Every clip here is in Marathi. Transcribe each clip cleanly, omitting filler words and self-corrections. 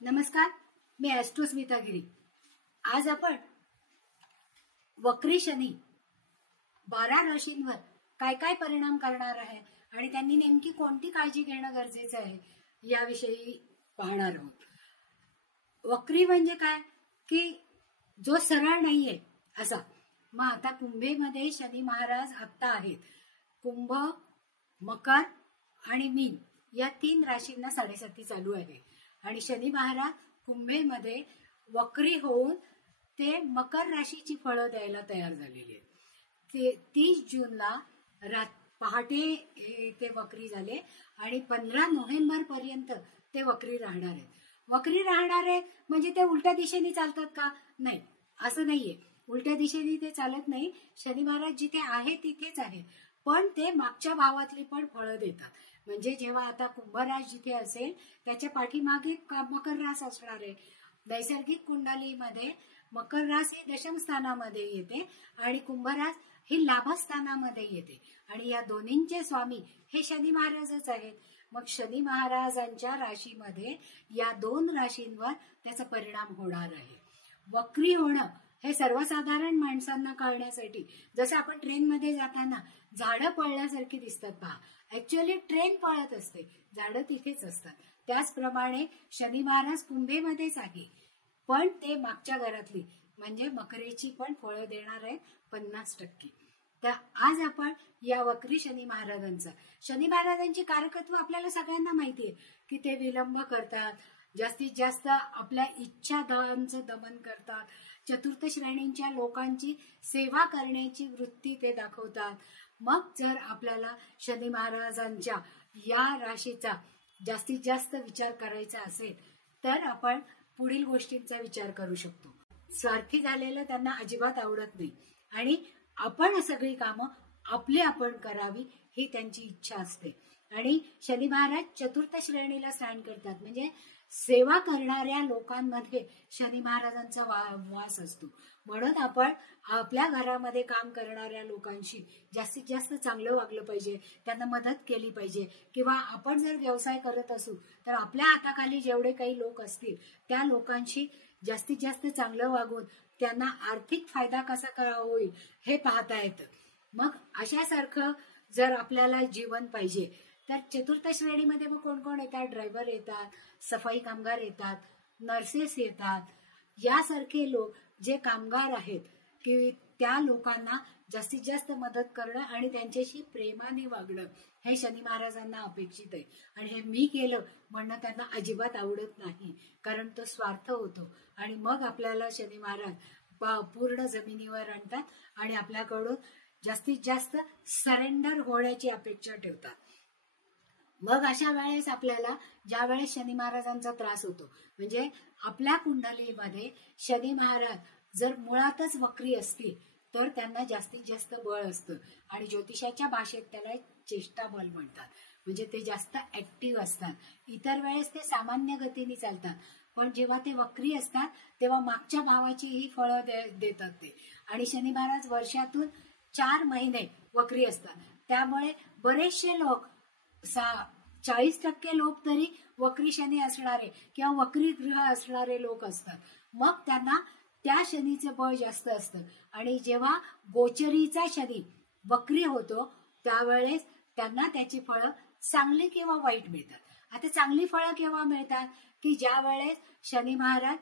नमस्कार, मी ॲस्ट्रो स्मिता गिरी। आज आपण वक्री शनी 12 राशींवर काय काय परिणाम करणार आहे आणि त्यांनी नेमकी कोणती काळजी घेणं गरजेचं आहे याविषयी पाहणार आहोत। वक्री म्हणजे काय की जो सरळ नाहीये असा। मग आता कुंभेमध्ये शनी महाराज आत्ता आहेत। कुंभ, मकर आणि मीन या 3 राशींना 7.5 चालू आहे आणि शनी महाराज कुंभेमध्ये वक्री होऊन ते मकर राशीची फळं द्यायला तयार झालेली आहेत। ते 30 जूनला पहाटे ते वक्री झाले आणि 15 नोव्हेंबर पर्यंत ते वक्री राहणार आहेत। वक्री राहणार आहेत म्हणजे ते उलट्या दिशेने चालतात का? नाही, असं नाहीये। उलट्या दिशेने ते चालत नाही। शनी महाराज जिथे आहे तिथेच आहे, पण ते मागच्या भावातली पण फळं देतात। म्हणजे जेव्हा आता कुंभराज जिथे असेल त्याच्या पाठीमागे मकर रास असणार आहे। नैसर्गिक कुंडलीमध्ये मकर रास ही दशम स्थानामध्ये येते आणि कुंभरास ही लाभस्थानामध्ये येते आणि या दोन्हींचे स्वामी हे शनी महाराजच आहेत। मग शनी महाराजांच्या राशीमध्ये या 2 राशींवर त्याचा परिणाम होणार आहे। वक्री होणं हे सर्वसाधारण माणसांना कळण्यासाठी, जसं आपण ट्रेनमध्ये जाताना झाडं पळल्यासारखी दिसतात पहा, ऍक्च्युअली ट्रेन पळत असते, झाडं तिथेच असतात। त्याचप्रमाणे शनी महाराज कुंभेमध्येच आहे, पण ते मागच्या घरातली म्हणजे मकरेची पण फळं देणार आहेत 50%। तर आज आपण या वक्री शनी महाराजांची कारकत्व आपल्याला सगळ्यांना माहिती आहे की ते विलंब करतात, जास्तीत जास्त आपल्या इच्छांचं दमन करतात, चतुर्थ श्रेणींच्या लोकांची सेवा करण्याची वृत्ती ते दाखवतात। मग जर आपल्याला शनी महाराजांच्या या राशीचा जास्तीत जास्त विचार करायचा असेल तर आपण पुढील गोष्टींचा विचार करू शकतो। स्वार्थी झालेलं त्यांना अजिबात आवडत नाही आणि आपण सगळी कामं आपण करावी ही त्यांची इच्छा असते। आणि शनी महाराज चतुर्थ श्रेणीला स्टँड करतात, म्हणजे सेवा करणाऱ्या लोकांमध्ये शनी महाराजांचा वास असतो। म्हणून आपण आपल्या घरामध्ये काम करणाऱ्या लोकांशी जास्तीत जास्त चांगलं वागलं पाहिजे, त्यांना मदत केली पाहिजे। किंवा आपण जर व्यवसाय करत असू तर आपल्या हाताखाली जेवढे काही लोक असतील त्या लोकांशी जास्तीत जास्त चांगलं वागून त्यांना आर्थिक फायदा कसा होईल हे पाहता येतं। मग अशासारखं जर आपल्याला जीवन पाहिजे तर चतुर्थ श्रेणीमध्ये मग कोण कोण येतात? ड्रायव्हर येतात, सफाई कामगार येतात, नर्सेस येतात। यासारखे लोक जे कामगार आहेत की त्या लोकांना जास्तीत जास्त मदत करणं आणि त्यांच्याशी प्रेमाने वागणं हे शनी महाराजांना अपेक्षित आहे। आणि हे मी केलं म्हणणं त्यांना अजिबात आवडत नाही, कारण तो स्वार्थ होतो आणि मग आपल्याला शनी महाराज पूर्ण जमिनीवर आणतात आणि आपल्याकडून जास्तीत जास्त सरेंडर होण्याची अपेक्षा ठेवतात। मग अशा वेळेस आपल्याला ज्या वेळेस शनी महाराजांचा त्रास होतो, म्हणजे आपल्या कुंडलीमध्ये शनी महाराज जर मुळातच वक्री असतील तर त्यांना जास्तीत जास्त बळ असतं आणि ज्योतिषाच्या भाषेत त्याला चेष्टा बल म्हणतात, म्हणजे ते जास्त ऍक्टिव्ह असतात। इतर वेळेस ते सामान्य गतीने चालतात, पण जेव्हा ते वक्री असतात तेव्हा मागच्या भावाची ही फळं देतात ते। आणि शनी महाराज वर्षातून 4 महिने वक्री असतात, त्यामुळे बरेचसे लोक 40% लोक तरी वक्री शनी असणारे किंवा वक्री ग्रह असणारे लोक असतात। मग त्यांना त्या शनीचं बळ जास्त असतं आणि जेव्हा गोचरीचा शनी वक्री होतो त्यावेळेस त्यांना त्याची फळं चांगली किंवा वाईट मिळतात। आता चांगली फळं केव्हा मिळतात की ज्या वेळेस शनी महाराज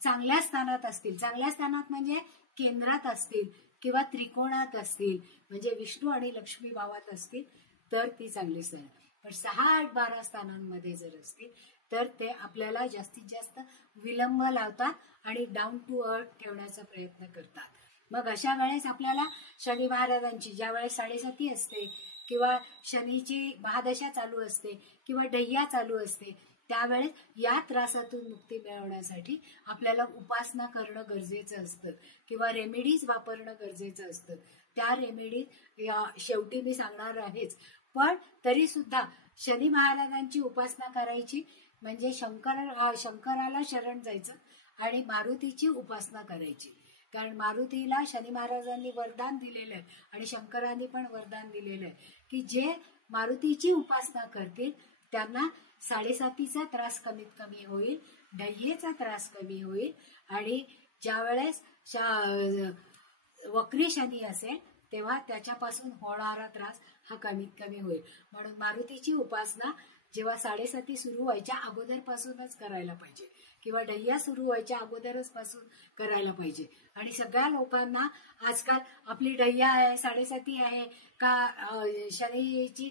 चांगल्या स्थानात असतील, चांगल्या स्थानात म्हणजे केंद्रात असतील किंवा त्रिकोणात असतील, म्हणजे विष्णू आणि लक्ष्मी भावात असतील तर ती चांगली स्थान। पण 6, 8, 12 स्थानांमध्ये जर असतील तर ते आपल्याला जास्तीत जास्त विलंब लावतात आणि डाऊन टू अर्थ ठेवण्याचा प्रयत्न करतात। मग अशा वेळेस आपल्याला शनी महाराजांची ज्या वेळेस 7.5 असते किंवा शनीची महादशा चालू असते किंवा ढय्या चालू असते त्यावेळेस या त्रासातून मुक्ती मिळवण्यासाठी आपल्याला उपासना करणं गरजेचं असतं किंवा रेमेडीज वापरणं गरजेचं असतं। त्या रेमेडीज शेवटी मी सांगणार आहेच, पण तरी सुद्धा शनी महाराजांची उपासना करायची म्हणजे शंकराला शरण जायचं आणि मारुतीची उपासना करायची। कारण मारुतीला शनी महाराजांनी वरदान दिलेलं आहे आणि शंकरांनी पण वरदान दिलेलं आहे की जे मारुतीची उपासना करतील त्यांना साडेसातीचा त्रास कमीत कमी होईल, ढय्येचा त्रास कमी होईल आणि ज्यावेळेस वक्री शनी असेल तेव्हा त्याच्यापासून होणारा त्रास हा कमीत कमी होईल. म्हणून मारुतीची उपासना जेव्हा साडेसाती सुरू व्हायच्या अगोदरपासूनच करायला पाहिजे किंवा ढय्या सुरू व्हायच्या अगोदरच पासून करायला पाहिजे. आणि सगळ्या लोकांना आजकाल आपली ढय्या आहे, साडेसाती आहे का शनीची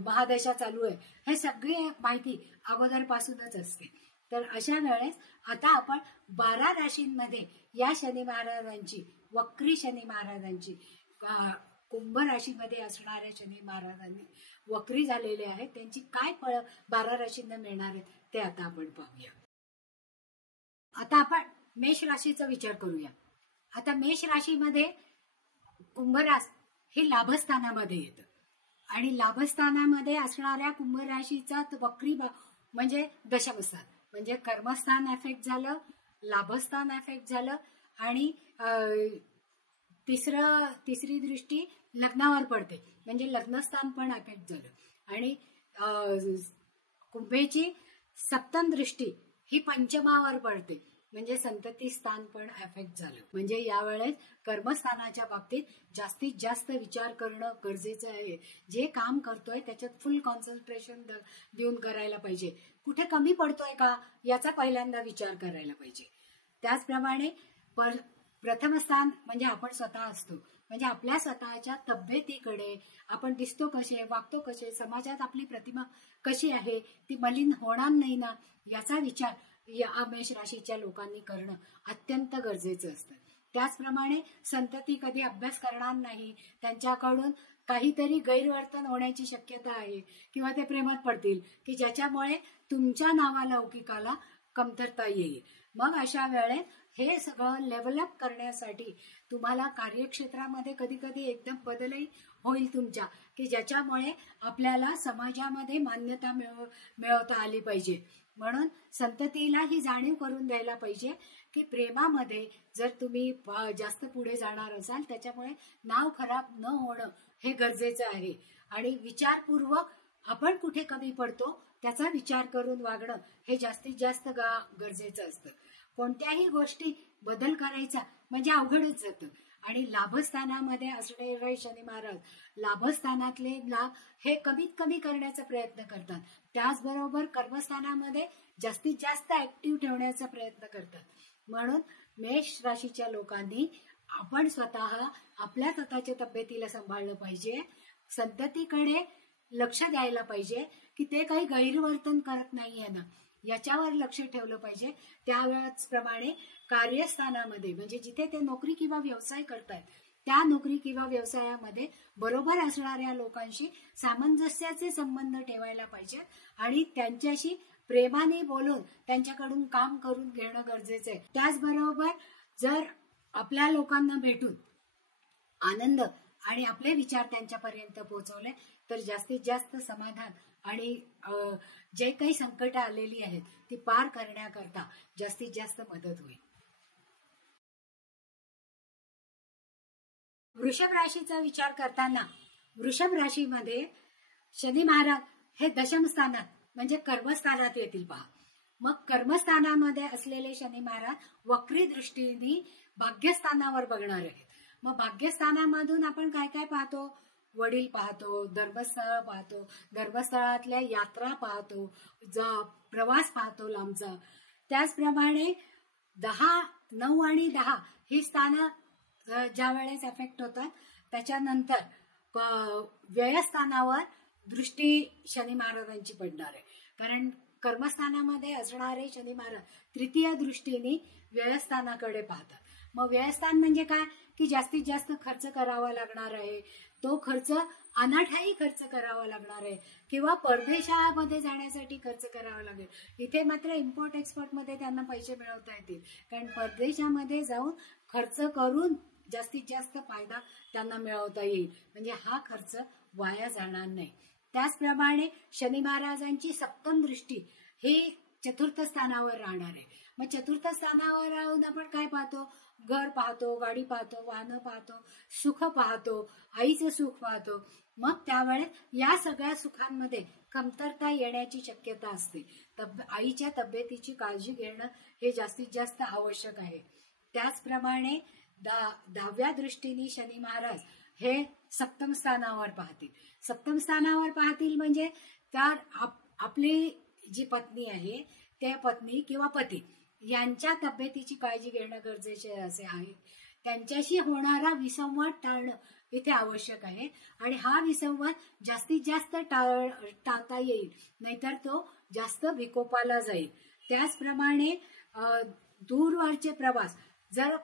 महादशा चालू आहे हे सगळी माहिती अगोदरपासूनच असते. तर अशा वेळेस आता आपण 12 राशींमध्ये या शनी महाराजांची, वक्री शनी महाराजांची, कुंभ राशीमध्ये असणाऱ्या शनी महाराजांनी वक्री झालेले आहेत त्यांची काय फळ 12 राशींना मिळणार आहेत ते आता आपण पाहूया. आता आपण मेष राशीचा विचार करूया. आता मेष राशीमध्ये कुंभ रास हे लाभस्थानामध्ये येतं आणि लाभस्थानामध्ये असणाऱ्या कुंभ राशीचा वक्री म्हणजे दशमस्थान, म्हणजे कर्मस्थान एफेक्ट झालं, लाभस्थान एफेक्ट झालं आणि तिसरी दृष्टी लग्नावर पडते म्हणजे लग्नस्थान पण एफेक्ट झालं आणि कुंभेची सप्तम दृष्टी ही पंचमावर पडते म्हणजे संतती स्थान पण एफेक्ट झालं. म्हणजे यावेळेस कर्मस्थानाच्या बाबतीत जास्तीत जास्त विचार करणं गरजेचं आहे. जे काम करतोय त्याच्यात फुल कॉन्सन्ट्रेशन देऊन करायला पाहिजे. कुठे कमी पडतोय का याचा पहिल्यांदा विचार करायला पाहिजे. त्याचप्रमाणे प्रथम स्थान म्हणजे आपण स्वतः असतो, म्हणजे आपल्या स्वतःच्या तब्येतीकडे आपण दिसतो कसे, वागतो कसे, समाजात आपली प्रतिमा कशी आहे, ती मलिन होणार नाही ना याचा विचार या मेष राशीच्या लोकांनी करणं अत्यंत गरजेचं असतं. त्याचप्रमाणे संतती कधी अभ्यास करणार नाही, त्यांच्याकडून काहीतरी गैरवर्तन होण्याची शक्यता आहे किंवा ते प्रेमात पडतील की ज्याच्यामुळे तुमच्या नावालौकिकाला कमतरता येईल. मग अशा वेळेस हे सगळं लेव्हलअप करण्यासाठी तुम्हाला कार्यक्षेत्रामध्ये कधी कधी एकदम बदलही होईल तुमच्या की ज्याच्यामुळे आपल्याला समाजामध्ये मान्यता मिळवता आली पाहिजे. म्हणून संततीला ही जाणीव करून द्यायला पाहिजे की प्रेमामध्ये जर तुम्ही जास्त पुढे जाणार असाल त्याच्यामुळे नाव खराब न होणं हे गरजेचं आहे आणि विचारपूर्वक आपण कुठे कमी पडतो त्याचा विचार करून वागणं हे जास्तीत जास्त गरजेचं असतं. कोणत्याही गोष्टी बदल करायचा म्हणजे अवघडच जातं आणि लाभस्थानामध्ये असणारे शनी महाराज लाभस्थानातले लाभ हे कमीत कमी करण्याचा प्रयत्न करतात. त्याचबरोबर कर्मस्थानामध्ये जास्तीत जास्त ऍक्टिव्ह ठेवण्याचा प्रयत्न करतात. म्हणून मेष राशीच्या लोकांनी आपण स्वतः आपल्या स्वतःच्या तब्येतीला सांभाळलं पाहिजे, संततीकडे लक्ष द्यायला पाहिजे की ते काही गैरवर्तन करत नाहीये ना याच्यावर लक्ष ठेवलं पाहिजे. त्याचप्रमाणे कार्यस्थानामध्ये म्हणजे जिथे ते नोकरी किंवा व्यवसाय करतात त्या नोकरी किंवा व्यवसायामध्ये बरोबर असणाऱ्या लोकांशी सामंजस्याचे संबंध ठेवायला पाहिजे आणि त्यांच्याशी प्रेमाने बोलून त्यांच्याकडून काम करून घेणं गरजेचं आहे. त्याचबरोबर जर आपल्या लोकांना भेटून आनंद आणि आपले विचार त्यांच्यापर्यंत पोहोचवले तर जास्तीत जास्त समाधान आणि जे काही संकट आलेली आहेत ती पार करण्याकरता जास्तीत जास्त मदत होईल. वृषभ राशीचा विचार करताना वृषभ राशीमध्ये शनी महाराज हे दशम स्थानात म्हणजे कर्मस्थानात येतील पहा. मग कर्मस्थानामध्ये असलेले शनी महाराज वक्री दृष्टीने भाग्यस्थानावर बघणार आहेत. मग भाग्यस्थानामधून आपण काय काय पाहतो, वडील पाहतो, धर्मस्थळ पाहतो, धर्मस्थळातल्या यात्रा पाहतो, प्रवास पाहतो लांबचा. त्याचप्रमाणे 10, 9 आणि 10 ही स्थानं ज्या वेळेस एफेक्ट होतात त्याच्यानंतर व्ययस्थानावर दृष्टी शनी महाराजांची पडणार आहे. कारण कर्मस्थानामध्ये असणारे शनी महाराज तृतीय दृष्टीने व्ययस्थानाकडे पाहतात. मग व्ययस्थान म्हणजे काय की जास्तीत जास्त खर्च करावा लागणार आहे, तो खर्च अनाठाई खर्च करावा लागणार आहे किंवा परदेशामध्ये जाण्यासाठी खर्च करावा लागेल. इथे मात्र इम्पोर्ट एक्सपोर्ट मध्ये त्यांना पैसे मिळवता येतील कारण परदेशामध्ये जाऊन खर्च करून जास्तीत जास्त फायदा त्यांना मिळवता येईल म्हणजे हा खर्च वाया जाणार नाही. त्याचप्रमाणे शनी महाराजांची सप्तम दृष्टी ही चतुर्थ स्थानावर राहणार आहे. मग चतुर्थ स्थानावर राहून आपण काय पाहतो, घर पाहतो, गाडी पाहतो, वाहनं पाहतो, सुख पाहतो, आईचं सुख पाहतो, मग त्यावेळेस या सगळ्या सुखांमध्ये कमतरता येण्याची शक्यता असते. आईच्या तब्येतीची काळजी घेणं हे जास्तीत जास्त आवश्यक आहे. त्याचप्रमाणे 10व्या दृष्टीने शनी महाराज हे सप्तम स्थानावर पाहतील. सप्तम स्थानावर पाहतील म्हणजे त्या आपली जी पत्नी आहे त्या पत्नी किंवा पती यांच्या तब्येतीची काळजी घेणं गरजेचे असे आहे. त्यांच्याशी होणारा विसंवाद टाळणं इथे आवश्यक आहे आणि हा विसंवाद जास्तीत जास्त टाळता येईल, नाहीतर तो जास्त विकोपाला जाईल. त्याचप्रमाणे दूरवरचे प्रवास जर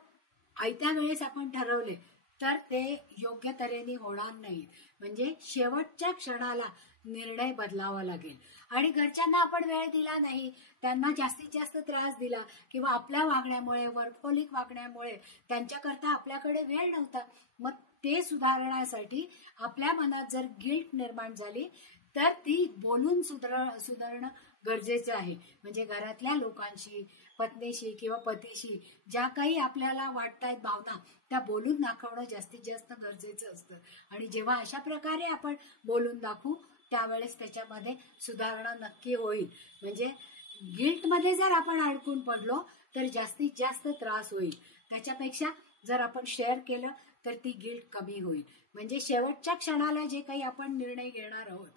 आयत्या वेळेस आपण ठरवले तर ते योग्य तऱ्हेने होणार नाही. म्हणजे शेवटच्या क्षणाला निर्णय बदलावा लागेल आणि घरच्यांना आपण वेळ दिला नाही, त्यांना जास्तीत जास्त त्रास दिला किंवा आपल्या वागण्यामुळे, वर्कहोलिक वागण्यामुळे त्यांच्याकरता आपल्याकडे वेळ नव्हता, मग ते सुधारण्यासाठी आपल्या मनात जर गिल्ट निर्माण झाली तर ती बोलून सुधारणं गरजेचं आहे. म्हणजे घरातल्या लोकांशी, पत्नीशी किंवा पतीशी ज्या काही आपल्याला वाटतायत भावना त्या बोलून दाखवणं जास्तीत जास्त गरजेचं असतं. आणि जेव्हा अशा प्रकारे आपण बोलून दाखवू त्यावेळेस त्याच्यामध्ये सुधारणा नक्की होईल. म्हणजे गिल्टमध्ये जर आपण अडकून पडलो तर जास्तीत जास्त त्रास होईल. त्याच्यापेक्षा जर आपण शेअर केलं तर ती गिल्ट कमी होईल. म्हणजे शेवटच्या क्षणाला जे काही आपण निर्णय घेणार आहोत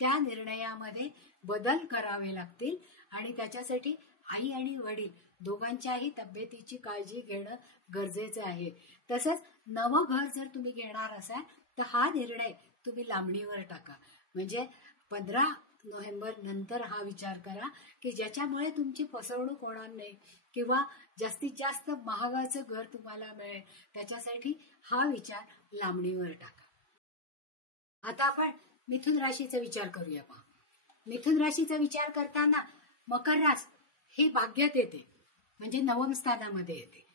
त्या निर्णयामध्ये बदल करावे लागतील आणि त्याच्यासाठी आई आणि वडील दोघांच्याही तब्येतीची काळजी घेणं गरजेचं आहे. तसंच नवं घर जर तुम्ही घेणार असाल तर हा निर्णय तुम्ही लांबणीवर टाका. म्हणजे 15 नोव्हेंबर नंतर हा विचार करा की ज्याच्यामुळे तुमची फसवणूक होणार नाही किंवा जास्तीत जास्त महागाचं घर तुम्हाला मिळेल. त्याच्यासाठी हा विचार लांबणीवर टाका. आता आपण मिथुन राशीचा विचार करूया. पहा, मिथुन राशीचा विचार करताना मकर रास ही भाग्यात येते, म्हणजे नवम स्थानामध्ये येते.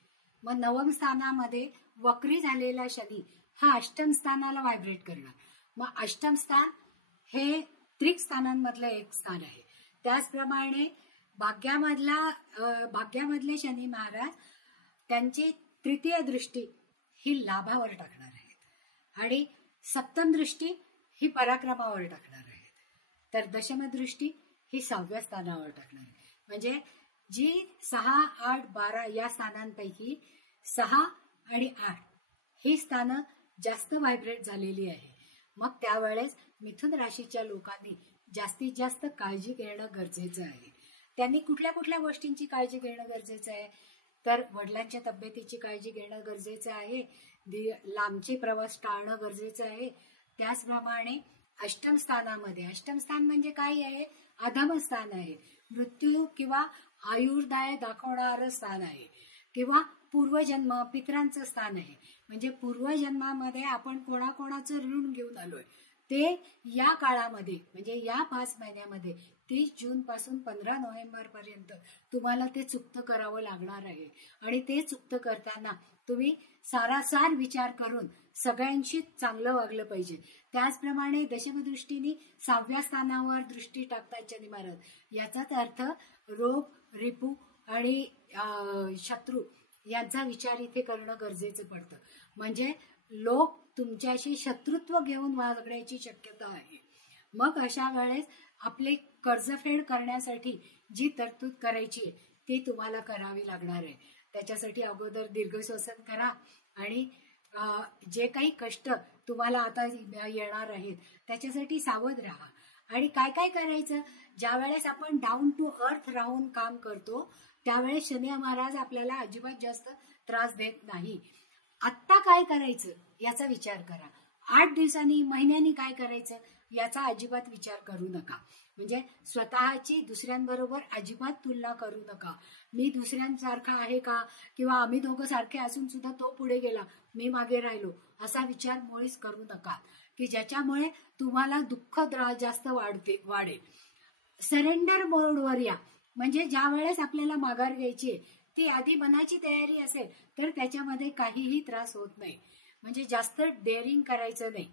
मग नवम स्थानामध्ये वक्री झालेला शनी हा अष्टम स्थानाला व्हायब्रेट करणार. मग अष्टम स्थान हे त्रिक स्थानांमधलं एक स्थान आहे. त्याचप्रमाणे भाग्यामधले शनी महाराज त्यांची तृतीय दृष्टी ही लाभावर टाकणार आहेत आणि सप्तम दृष्टी ही पराक्रमावर टाकणार आहेत. तर दशम दृष्टी ही 6व्या स्थानावर टाकणार आहे. म्हणजे जी 6, 8, 12 या स्थानांपैकी 6 आणि 8 ही स्थानं जास्त व्हायब्रेट झालेली आहे. मग त्यावेळेस मिथुन राशीच्या लोकांनी जास्तीत जास्त काळजी घेणं गरजेचं आहे. त्यांनी कुठल्या कुठल्या गोष्टींची काळजी घेणं गरजेचं आहे तर वडिलांच्या तब्येतीची काळजी घेणं गरजेचं आहे, लांबचे प्रवास टाळणं गरजेचं आहे. त्याचप्रमाणे अष्टम स्थानामध्ये, अष्टम स्थान म्हणजे काय आहे, अधम स्थान आहे, मृत्यू किंवा आयुर्दाय दाखवणारं स्थान आहे किंवा पूर्वजन्म पितरांचं स्थान आहे. म्हणजे पूर्वजन्मामध्ये आपण कोणाकोणाचं ऋण घेऊन आलोय ते या काळामध्ये म्हणजे या 5 महिन्यामध्ये 30 जून पासून 15 नोव्हेंबर पर्यंत तुम्हाला ते चुकतं करावं लागणार आहे. आणि ते चुकतं करताना तुम्ही सारासार विचार करून सगळ्यांशी चांगलं वागलं पाहिजे. त्याचप्रमाणे दशमदृष्टीने 6व्या स्थानावर दृष्टी टाकतात शनी महाराज. याचाच अर्थ रोग, रिपू आणि शत्रू यांचा विचार इथे करणं गरजेचं पडतं. म्हणजे लोक तुमच्याशी शत्रुत्व घेऊन वागण्याची शक्यता आहे. मग अशा वेळेस आपले कर्जफेड करण्यासाठी जी तरतूद करायची आहे ती तुम्हाला करावी लागणार आहे. त्याच्यासाठी अगोदर दीर्घ श्वसन करा आणि जे काही कष्ट तुम्हाला आता येणार आहेत त्याच्यासाठी सावध राहा. आणि काय काय करायचं, ज्या वेळेस आपण डाऊन टू अर्थ राहून काम करतो त्यावेळेस शनी महाराज आपल्याला अजिबात जास्त त्रास देत नाही. आत्ता काय करायचं याचा विचार करा. 8 दिवसांनी, महिन्यांनी काय करायचं याचा अजिबात विचार करू नका. म्हणजे स्वतःची दुसऱ्यांबरोबर अजिबात तुलना करू नका. मी दुसऱ्यांसारखा आहे का किंवा आम्ही दोघं सारखे असून सुद्धा तो पुढे गेला मी मागे राहिलो असा विचार मुळीच करू नका की ज्याच्यामुळे तुम्हाला दुःख जास्त वाढेल. सरेंडर मोडवर या. म्हणजे ज्या वेळेस आपल्याला माघार घ्यायची आहे ती आधी मनाची तयारी असेल तर त्याच्यामध्ये काहीही त्रास होत नाही. म्हणजे जास्त डेअरिंग करायचं नाही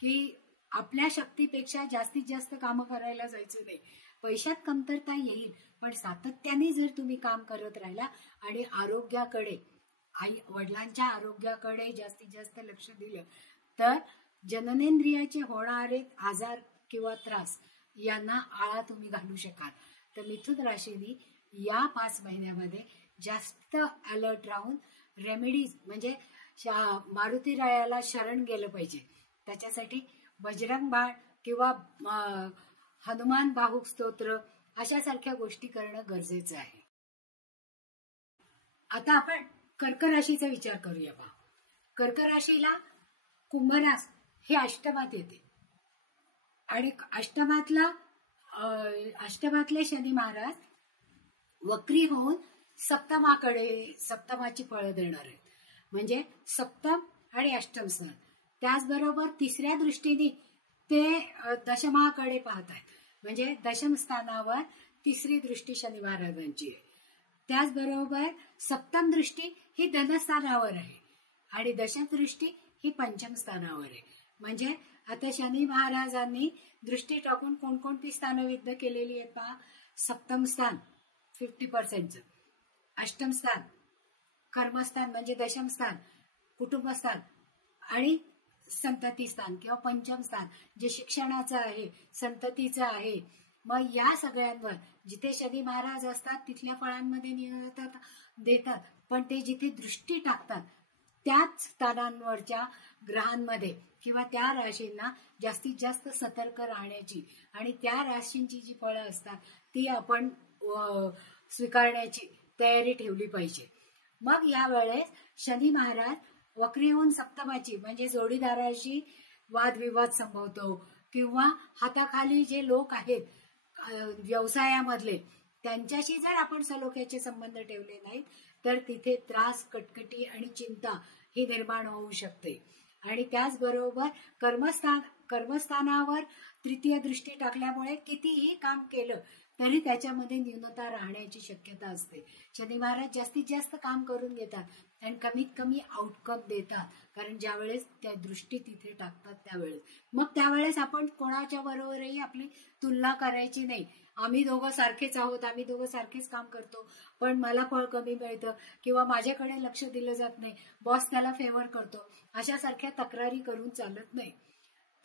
की आपल्या शक्तीपेक्षा जास्तीत जास्त कामं करायला जायचं नाही. पैशात कमतरता येईल पण सातत्याने जर तुम्ही काम करत राहिला आणि आरोग्याकडे आई वडिलांच्या आरोग्याकडे जास्तीत जास्त लक्ष दिलं तर जननेंद्रियाचे होणारे आजार किंवा त्रास यांना आळा तुम्ही घालू शकाल. तर मिथुन राशीने या 5 महिन्यामध्ये जास्त अलर्ट राहून रेमेडीज म्हणजे मारुती रायाला शरण गेलं पाहिजे. त्याच्यासाठी बजरंग बाण किंवा हनुमान बाहुक स्तोत्र अशासारख्या गोष्टी करणं गरजेचं आहे. आता आपण कर्क राशीचा विचार करूया. पहा, कर्क राशीला कुंभरास हे अष्टमात येते आणि अष्टमातले शनी महाराज वक्री होऊन सप्तमाची फळं देणार आहेत. म्हणजे सप्तम आणि अष्टम स्थान, त्याचबरोबर तिसऱ्या दृष्टीने ते दशमाकडे पाहत आहेत. म्हणजे दशम स्थानावर तिसरी दृष्टी शनी महाराजांची आहे. त्याचबरोबर सप्तम दृष्टी ही धनस्थानावर आहे आणि दशम दृष्टी ही पंचम स्थानावर आहे. म्हणजे आता शनी महाराजांनी दृष्टी टाकून कोणकोणती स्थानं विद्ध केलेली आहेत पहा. सप्तम स्थान 50%, अष्टम स्थान कर्मस्थान म्हणजे दशम स्थान, कुटुंबस्थान आणि संतती स्थान किंवा पंचम स्थान जे शिक्षणाचं आहे, संततीचं आहे. मग या सगळ्यांवर जिथे शनी महाराज असतात तिथल्या फळांमध्ये नियंत्रण देतात, पण ते जिथे दृष्टी टाकतात त्याच स्थानांवरच्या ग्रहांमध्ये किंवा त्या राशींना जास्तीत जास्त सतर्क राहण्याची आणि त्या राशींची जी फळं असतात ती आपण स्वीकारण्याची तयारी ठेवली पाहिजे. मग यावेळेस शनी महाराज वक्री होऊन सप्तमाची म्हणजे जोडीदाराशी वादविवाद संभवतो किंवा हाताखाली जे लोक आहेत व्यवसायामधले त्यांच्याशी जर आपण सलोख्याचे संबंध ठेवले नाहीत तर तिथे त्रास, कटकटी आणि चिंता ही निर्माण होऊ शकते. आणि त्याचबरोबर कर्मस्थानावर तृतीय दृष्टी टाकल्यामुळे कितीही काम केलं तरी त्याच्यामध्ये न्यूनता राहण्याची शक्यता असते. शनी महाराज जास्तीत जास्त काम करून घेतात आणि कमीत कमी आउटकम देतात, कारण ज्यावेळेस त्या दृष्टी तिथे टाकतात त्यावेळेस आपण कोणाच्या बरोबरही आपली तुलना करायची नाही. आम्ही दोघं सारखेच आहोत, आम्ही दोघं सारखेच काम करतो, पण मला फळ कमी मिळतं किंवा माझ्याकडे लक्ष दिलं जात नाही, बॉस त्याला फेवर करतो, अशासारख्या तक्रारी करून चालत नाही.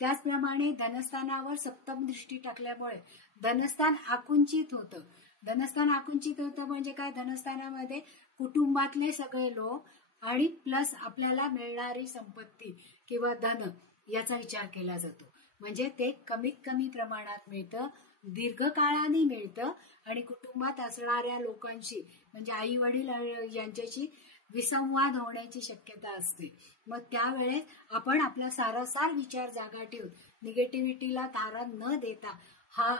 त्याचप्रमाणे धनस्थानावर सप्तम दृष्टी टाकल्यामुळे धनस्थान आकुंचित होतं. धनस्थान आकुंचित होतं म्हणजे काय, धनस्थानामध्ये कुटुंबातले सगळे लोक आणि प्लस आपल्याला मिळणारी संपत्ती किंवा धन याचा विचार केला जातो. म्हणजे ते कमीत कमी प्रमाणात मिळतं, दीर्घकाळाने मिळतं आणि कुटुंबात असणाऱ्या लोकांशी म्हणजे आई वडील यांच्याशी विसंवाद होण्याची शक्यता असते. मग त्यावेळेस आपण आपला सारासार विचार जागा ठेवून निगेटिव्हिटीला तारा न देता हा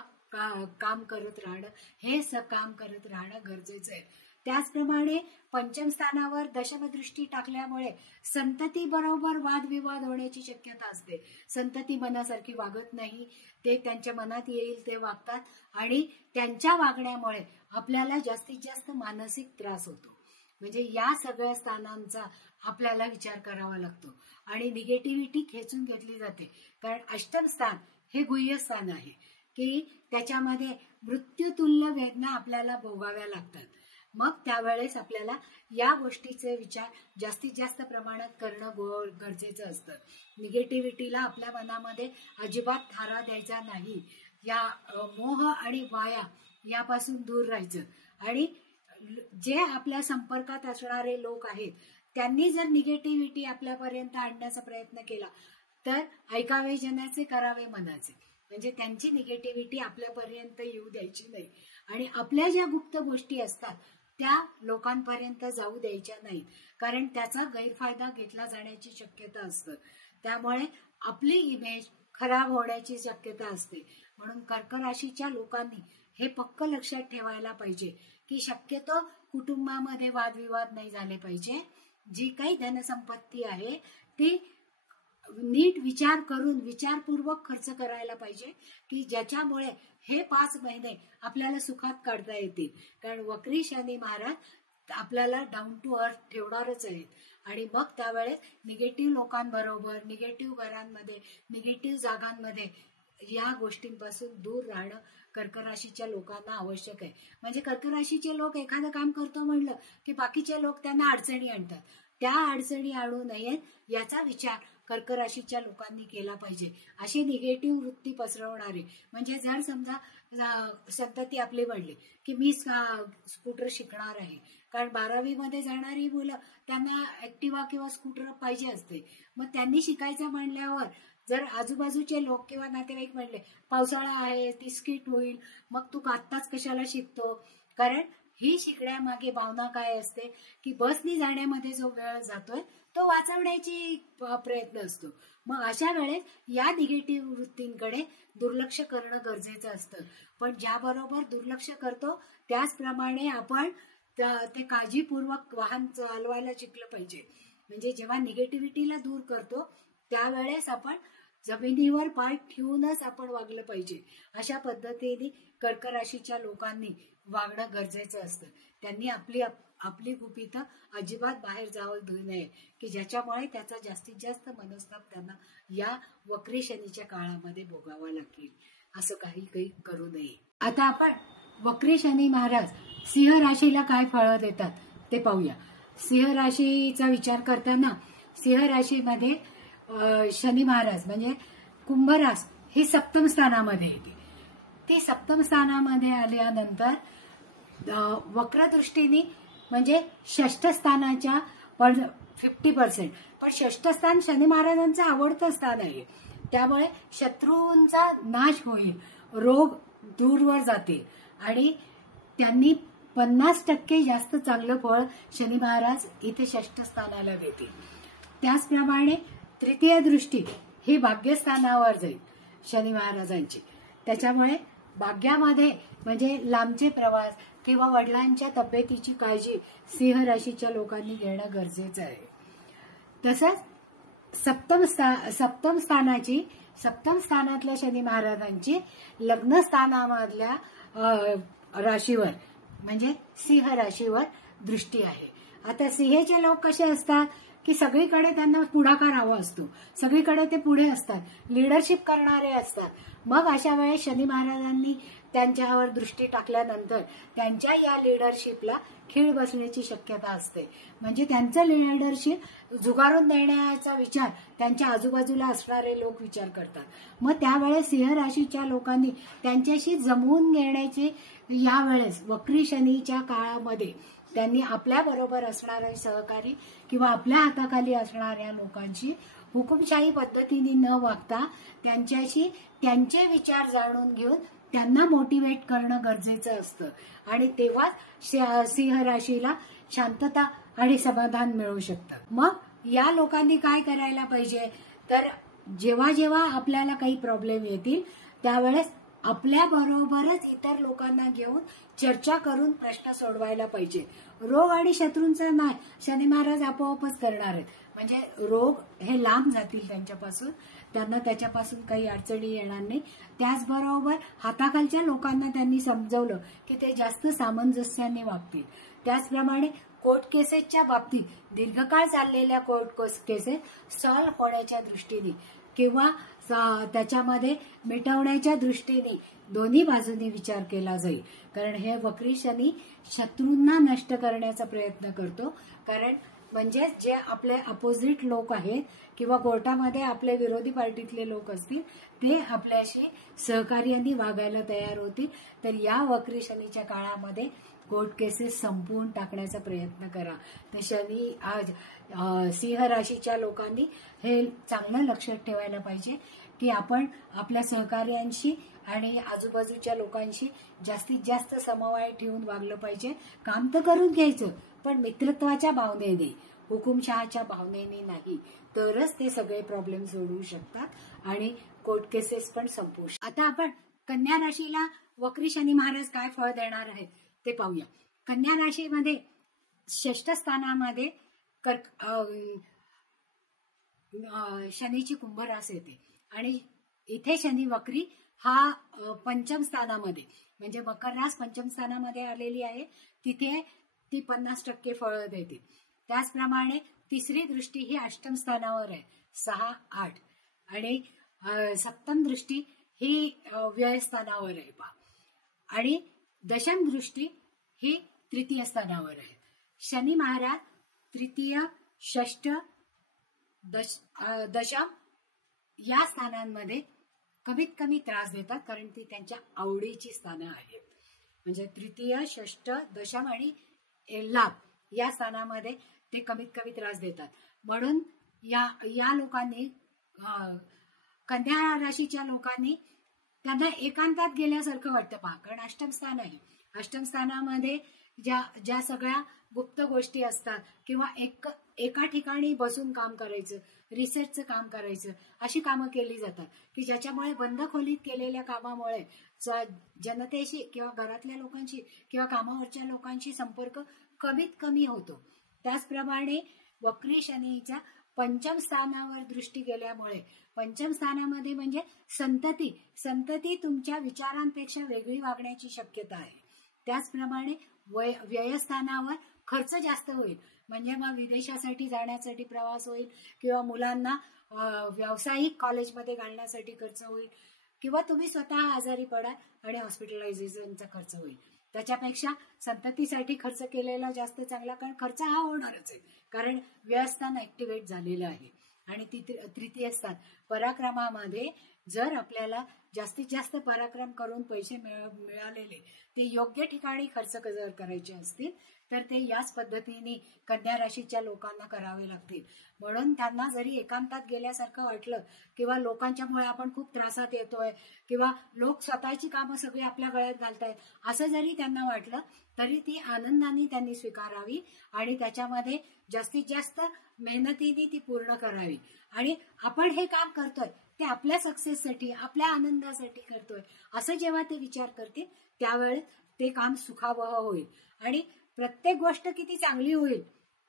काम करत राहणं गरजेचं आहे. त्याचप्रमाणे पंचम स्थानावर दशमदृष्टी टाकल्यामुळे संतती बरोबर वादविवाद होण्याची शक्यता असते. संतती मनासारखी वागत नाही, ते त्यांच्या मनात येईल ते वागतात आणि त्यांच्या वागण्यामुळे आपल्याला जास्तीत जास्त मानसिक त्रास होतो. म्हणजे या सगळ्या स्थानांचा आपल्याला विचार करावा लागतो आणि निगेटिव्हिटी खेचून घेतली जाते. कारण अष्टम स्थान हे गुह्य स्थान आहे की त्याच्यामध्ये मृत्यूतुल्य वेदना आपल्याला भोगाव्या लागतात. मग त्यावेळेस आपल्याला या गोष्टीचे विचार जास्तीत जास्त प्रमाणात करणं गरजेचं असतं. निगेटिव्हिटीला आपल्या मनामध्ये अजिबात थारा द्यायचा नाही. या मोह आणि माया यापासून दूर राहायचं आणि जे आपल्या संपर्कात असणारे लोक आहेत त्यांनी जर निगेटिव्हिटी आपल्यापर्यंत आणण्याचा प्रयत्न केला तर ऐकावे जनाचे, करावे मनाचे. म्हणजे त्यांची निगेटिव्हिटी आपल्यापर्यंत येऊ द्यायची नाही आणि आपल्या ज्या गुप्त गोष्टी असतात त्या लोकांपर्यंत जाऊ द्यायच्या नाहीत, कारण त्याचा गैरफायदा घेतला जाण्याची शक्यता असते. त्यामुळे आपली इमेज खराब होण्याची शक्यता असते. म्हणून कर्क राशीच्या लोकांनी हे पक्क लक्षात ठेवायला पाहिजे की शक्यतो कुटुंबामध्ये वादविवाद नाही झाले पाहिजे. जी काही धनसंपत्ती आहे ती नीट विचार करून विचारपूर्वक खर्च करायला पाहिजे की ज्याच्यामुळे हे 5 महिने आपल्याला सुखात काढता येतील. कारण वक्री शनी महाराज आपल्याला डाऊन टू अर्थ ठेवणारच आहेत आणि मग त्यावेळेस निगेटिव्ह लोकांबरोबर, निगेटिव्ह घरांमध्ये, निगेटिव्ह जागांमध्ये या गोष्टींपासून दूर राहणं कर्क राशीच्या लोकांना आवश्यक आहे. म्हणजे कर्क राशीचे लोक एखादं काम करतो म्हणलं की बाकीचे लोक त्यांना अडचणी आणतात. त्या अडचणी आणू नयेत याचा विचार कर्क राशीच्या लोकांनी केला पाहिजे. अशी निगेटिव्ह वृत्ती पसरवणारे, म्हणजे जर समजा संतती आपली म्हणली की मी स्कूटर शिकणार आहे, कारण 12वी मध्ये जाणारी मुलं त्यांना ऍक्टिव्हा किंवा स्कूटर पाहिजे असते. मग त्यांनी शिकायचं म्हणल्यावर जर आजूबाजूचे लोक किंवा नातेवाईक म्हणले पावसाळा आहे, ती स्किट होईल, मग तू आत्ताच कशाला शिकतो. कारण ही शिकण्यामागे भावना काय असते की बसनी जाण्यामध्ये जो वेळ जातोय तो वाचवण्याची प्रयत्न असतो. मग अशा वेळेस या निगेटिव्ह वृत्तींकडे दुर्लक्ष करणं गरजेचं असतं. पण ज्याबरोबर दुर्लक्ष करतो त्याचप्रमाणे आपण ते काळजीपूर्वक वाहन चालवायला शिकलं पाहिजे. म्हणजे जेव्हा निगेटिव्हिटीला दूर करतो त्यावेळेस आपण जमिनीवर पाय ठेवूनच आपण वागलं पाहिजे. अशा पद्धतीने कर्क राशीच्या लोकांनी वागणं गरजेचं असतं. त्यांनी आपली गुपितं अजिबात बाहेर जाऊ देऊ नये की ज्याच्यामुळे त्याचा जास्तीत जास्त मनस्ताप त्यांना या वक्री शनीच्या काळामध्ये भोगावा लागेल. असं काही करू नये. आता आपण वक्री शनी महाराज सिंह राशीला काय फळं देतात ते पाहूया. सिंह राशीचा विचार करताना सिंह राशीमध्ये शनी महाराज म्हणजे कुंभरास ही सप्तम स्थानामध्ये येते. ती सप्तम स्थानामध्ये आल्यानंतर वक्रदृष्टीने म्हणजे षष्ठ स्थानाच्या 50%, पण षष्ठ स्थान शनी महाराजांचं आवडतं स्थान आहे. त्यामुळे शत्रूंचा नाश होईल, रोग दूरवर जातील आणि त्यांनी 50% जास्त चांगलं फळ शनी महाराज इथे षष्ठ स्थानाला देतील. त्याचप्रमाणे तृतीय दृष्टी ही भाग्यस्थानावर जाईल शनी महाराजांची. त्याच्यामुळे भाग्यामध्ये म्हणजे लांबचे प्रवास किंवा वडिलांच्या तब्येतीची काळजी सिंह राशीच्या लोकांनी घेणं गरजेचं आहे. तसंच सप्तम स्थानातल्या शनी महाराजांची लग्न स्थानामधल्या राशीवर म्हणजे सिंह राशीवर दृष्टी आहे. आता सिंहचे लोक कसे असतात की सगळीकडे त्यांना पुढाकार हवा असतो, सगळीकडे ते पुढे असतात, लिडरशिप करणारे असतात. मग अशा वेळेस शनी महाराजांनी त्यांच्यावर दृष्टी टाकल्यानंतर त्यांच्या या लिडरशिपला खीळ बसण्याची शक्यता असते. म्हणजे त्यांचं लिडरशिप झुगारून देण्याचा विचार त्यांच्या आजूबाजूला असणारे लोक विचार करतात. मग त्यावेळेस सिंह राशीच्या लोकांनी त्यांच्याशी जमवून घेण्याची यावेळेस वक्री शनीच्या काळामध्ये त्यांनी आपल्या बरोबर असणारे सहकारी किंवा आपल्या हाताखाली असणाऱ्या लोकांची हुकुमशाही पद्धतीने न वागता त्यांच्याशी त्यांचे विचार जाणून घेऊन त्यांना मोटिवेट करणं गरजेचं असतं. आणि तेव्हाच सिंह राशीला शांतता आणि समाधान मिळू शकतं. मग या लोकांनी काय करायला पाहिजे तर जेव्हा जेव्हा आपल्याला काही प्रॉब्लेम येतील त्यावेळेस आपल्या बरोबरच इतर लोकांना घेऊन चर्चा करून प्रश्न सोडवायला पाहिजे. रोग आणि शत्रूंचा नाश शनी महाराज आपोआपच करणार आहेत. म्हणजे रोग हे लांब जातील त्यांच्यापासून, त्यांना त्याच्यापासून काही अडचणी येणार नाही. त्याचबरोबर हाताखालच्या लोकांना त्यांनी समजवलं की ते जास्त सामंजस्याने वागतील. त्याचप्रमाणे कोर्ट केसेसच्या बाबतीत दीर्घकाळ चाललेल्या कोर्ट केसेस सॉल्व्ह होण्याच्या दृष्टीने किंवा त्याच्यामध्ये मिटवण्याच्या दृष्टीने दोन्ही बाजूनी विचार केला जाईल. कारण हे वक्री शनी शत्रूंना नष्ट करण्याचा प्रयत्न करतो. कारण म्हणजे जे आपले अपोजिट लोक आहेत किंवा कोर्टामध्ये आपले विरोधी पार्टीतले लोक असतील ते आपल्याशी सहकार्याने वागायला तयार होतील. तर या वक्री शनीच्या काळामध्ये कोर्ट केसेस संपवून टाकण्याचा प्रयत्न करा. तर शनी आज सिंह राशीच्या लोकांनी हे चांगलं लक्षात ठेवायला पाहिजे की आपण आपल्या सहकार्यांशी आणि आजूबाजूच्या लोकांशी जास्तीत जास्त समवाय ठेवून वागलं पाहिजे. काम तर करून घ्यायचं पण मित्रत्वाच्या भावनेने, हुकुमशहाच्या भावनेने नाही. तरच ते सगळे प्रॉब्लेम सोडवू शकतात आणि कोर्ट केसेस पण संपवू शकतात. आता आपण कन्या राशीला वक्री शनी महाराज काय फळ देणार आहेत ते पाहूया. कन्या राशीमध्ये षष्ठ स्थानामध्ये शनीची कुंभ रास येते आणि इथे शनी वक्री हा पंचम स्थानामध्ये म्हणजे मकर रास पंचम स्थानामध्ये आलेली आहे. तिथे ती 50% फळं देते. त्याचप्रमाणे तिसरी दृष्टी ही अष्टम स्थानावर आहे 6-8 आणि सप्तम दृष्टी ही व्ययस्थानावर आहे पहा. आणि दशम दृष्टी ही तृतीय स्थानावर आहे. शनी महाराज तृतीय, षष्ठ, दशम या स्थानांमध्ये कमीत कमी त्रास देतात, कारण ती त्यांच्या आवडीची स्थानं आहेत. म्हणजे तृतीय, षष्ठ, दशम आणि लाभ या स्थानामध्ये ते कमीत कमी त्रास देतात. म्हणून या लोकांनी, कन्या राशीच्या लोकांनी, त्यांना एकांतात गेल्यासारखं वाटतं पहा, कारण अष्टम स्थान आहे. अष्टम स्थानामध्ये ज्या सगळ्या गुप्त गोष्टी असतात किंवा एका ठिकाणी बसून काम करायचं, रिसर्चचं काम करायचं, अशी कामं केली जातात की ज्याच्यामुळे बंद खोलीत केलेल्या कामामुळे जनतेशी किंवा घरातल्या लोकांशी किंवा कामावरच्या लोकांशी संपर्क कमीत कमी होतो. त्याचप्रमाणे वक्री शनीच्या पंचम स्थानावर दृष्टी गेल्यामुळे, पंचम स्थानामध्ये म्हणजे संतती तुमच्या विचारांपेक्षा वेगळी वागण्याची शक्यता आहे. त्याचप्रमाणे व्ययस्थानावर खर्च जास्त होईल. म्हणजे मग विदेशासाठी जाण्यासाठी प्रवास होईल किंवा मुलांना व्यावसायिक कॉलेजमध्ये घालण्यासाठी खर्च होईल किंवा तुम्ही स्वतः आजारी पडाल आणि हॉस्पिटलायझेशनचा खर्च होईल. त्याच्यापेक्षा संततीसाठी खर्च केलेला जास्त चांगला, कारण खर्च हा होणारच आहे, कारण व्ययस्थान ऍक्टिव्हेट झालेलं आहे. आणि तृतीय स्थान पराक्रमामध्ये जर आपल्याला जास्तीत जास्त पराक्रम करून पैसे मिळालेले ते योग्य ठिकाणी खर्च जर करायचे असतील तर ते याच पद्धतीने कन्या राशीच्या लोकांना करावे लागतील. म्हणून त्यांना जरी एकांतात गेल्यासारखं वाटलं किंवा लोकांच्यामुळे आपण खूप त्रासात येतोय किंवा लोक स्वतःची कामं सगळी आपल्या गळ्यात घालतायत असं जरी त्यांना वाटलं तरी ती आनंदाने त्यांनी स्वीकारावी आणि त्याच्यामध्ये जास्तीत जास्त मेहनतीने ती पूर्ण करावी. आणि आपण हे काम करतोय ते आपल्या सक्सेससाठी, आपल्या आनंदासाठी करतोय असं जेव्हा ते विचार करतील त्यावेळेस ते काम सुखावह होईल. आणि प्रत्येक गोष्ट किती चांगली होईल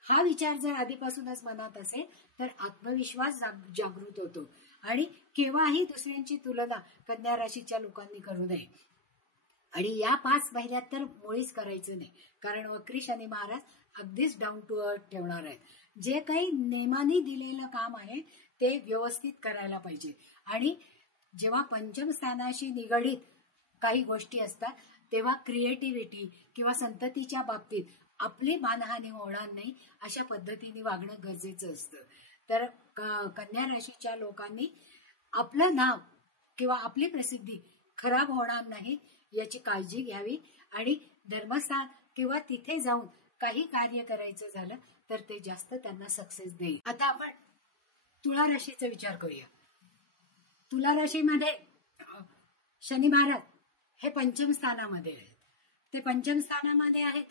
हा विचार जर आधीपासूनच मनात असेल तर आत्मविश्वास जागृत होतो. आणि केव्हाही दुसऱ्यांची तुलना कन्या राशीच्या लोकांनी करू नये. आणि या 5 महिन्यात तर मुळीच करायचं नाही, कारण वक्री शनी महाराज अगदीच डाऊन टू अर्थ ठेवणार आहेत. जे काही नेमाने दिलेलं काम आहे ते व्यवस्थित करायला पाहिजे. आणि जेव्हा पंचम स्थानाशी निगडीत काही गोष्टी असतात तेव्हा क्रिएटिव्हिटी किंवा संततीच्या बाबतीत आपली मानहानी होणार नाही अशा पद्धतीने वागणं गरजेचं असतं. तर कन्या राशीच्या लोकांनी आपलं नाव किंवा आपली प्रसिद्धी खराब होणार नाही याची काळजी घ्यावी. आणि धर्मस्थान किंवा तिथे जाऊन काही कार्य करायचं झालं तर ते जास्त त्यांना सक्सेस देईल. आता आपण तुला राशीचा विचार करूया. तुला राशीमध्ये शनी महाराज हे पंचम स्थानामध्ये आहेत. ते पंचम स्थानामध्ये आहेत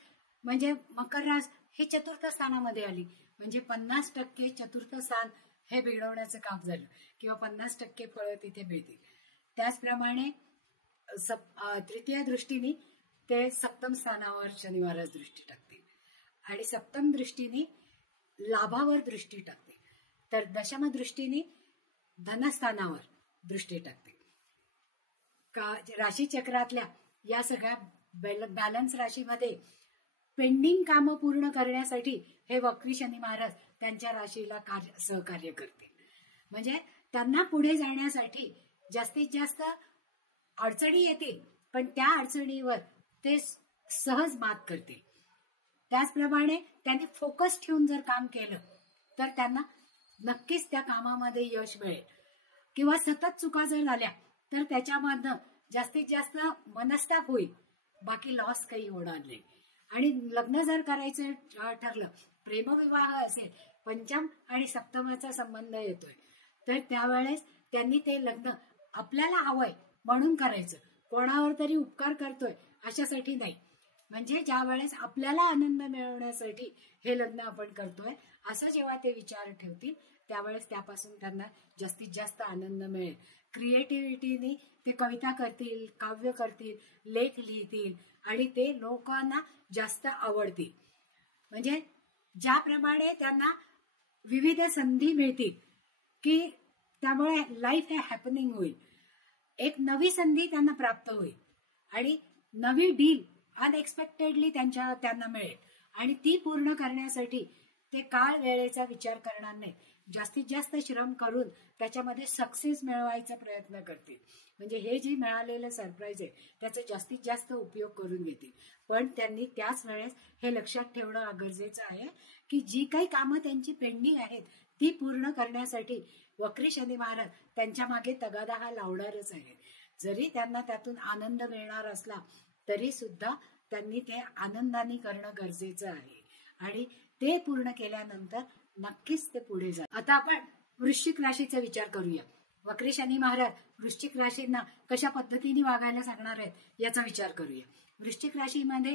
म्हणजे मकर रास हे चतुर्थ स्थानामध्ये आली, म्हणजे 50% चतुर्थ स्थान हे बिघडवण्याचं काम झालं किंवा 50% फळं तिथे मिळतील. त्याचप्रमाणे तृतीय दृष्टीने ते सप्तम स्थानावर शनी महाराज दृष्टी टाकतील आणि सप्तम दृष्टीने लाभावर दृष्टी टाकतील. तर दशम दृष्टीने धनस्थानावर दृष्टी टाकतील. राशी चक्रातल्या या सगळ्या बॅलन्स राशीमध्ये पेंडिंग कामं पूर्ण करण्यासाठी हे वक्री शनी महाराज त्यांच्या राशीला सहकार्य करतील. म्हणजे त्यांना पुढे जाण्यासाठी जास्तीत जास्त अडचणी येतील पण त्या अडचणीवर ते सहज मात करतील. त्याचप्रमाणे त्यांनी फोकस ठेवून जर काम केलं तर त्यांना नक्कीच त्या कामामध्ये यश मिळेल. किंवा सतत चुका जर झाल्या तर त्याच्यामधनं जास्तीत जास्त मनस्ताप होईल, बाकी लॉस काही होणार नाही. आणि लग्न जर करायचं ठरलं, प्रेमविवाह असेल, पंचम आणि सप्तमाचा संबंध येतोय तर त्यावेळेस त्यांनी ते लग्न आपल्याला हवंय म्हणून करायचं, कोणावर तरी उपकार करतोय अशासाठी नाही. म्हणजे ज्या वेळेस आपल्याला आनंद मिळवण्यासाठी हे लग्न आपण करतोय असं जेव्हा ते विचार ठेवतील त्यावेळेस त्यापासून त्यांना जास्तीत जास्त आनंद मिळेल. क्रिएटिव्हिटीने ते कविता करतील, काव्य करतील, लेख लिहितील आणि ते लोकांना जास्त आवडतील. म्हणजे ज्याप्रमाणे त्यांना विविध संधी मिळतील की त्यामुळे लाईफ हे हॅपनिंग होईल. एक नवी संधी त्यांना प्राप्त होईल आणि नवी डील अनएक्सपेक्टेडली त्यांना मिळेल आणि ती पूर्ण करण्यासाठी ते काळ वेळेचा विचार करणार नाही. जास्तीत जास्त श्रम करून त्याच्यामध्ये सक्सेस मिळवायचा प्रयत्न करतील. म्हणजे हे जे मिळालेलं सरप्राईज आहे त्याचा जास्तीत जास्त उपयोग करून घेतील. पण त्यांनी त्याच वेळेस हे लक्षात ठेवणं गरजेचं आहे की जी काही कामं त्यांची पेंडिंग आहेत ती पूर्ण करण्यासाठी वक्री शनी महाराज त्यांच्या मागे तगादा हा लावणारच आहे. जरी त्यांना त्यातून आनंद मिळणार असला तरी सुद्धा त्यांनी ते आनंदाने करणं गरजेचं आहे आणि ते पूर्ण केल्यानंतर नक्कीच ते पुढे जाईल. आता आपण वृश्चिक राशीचा विचार करूया. वक्री शनी महाराज वृश्चिक राशींना कशा पद्धतीने वागायला सांगणार आहेत याचा विचार करूया. वृश्चिक राशीमध्ये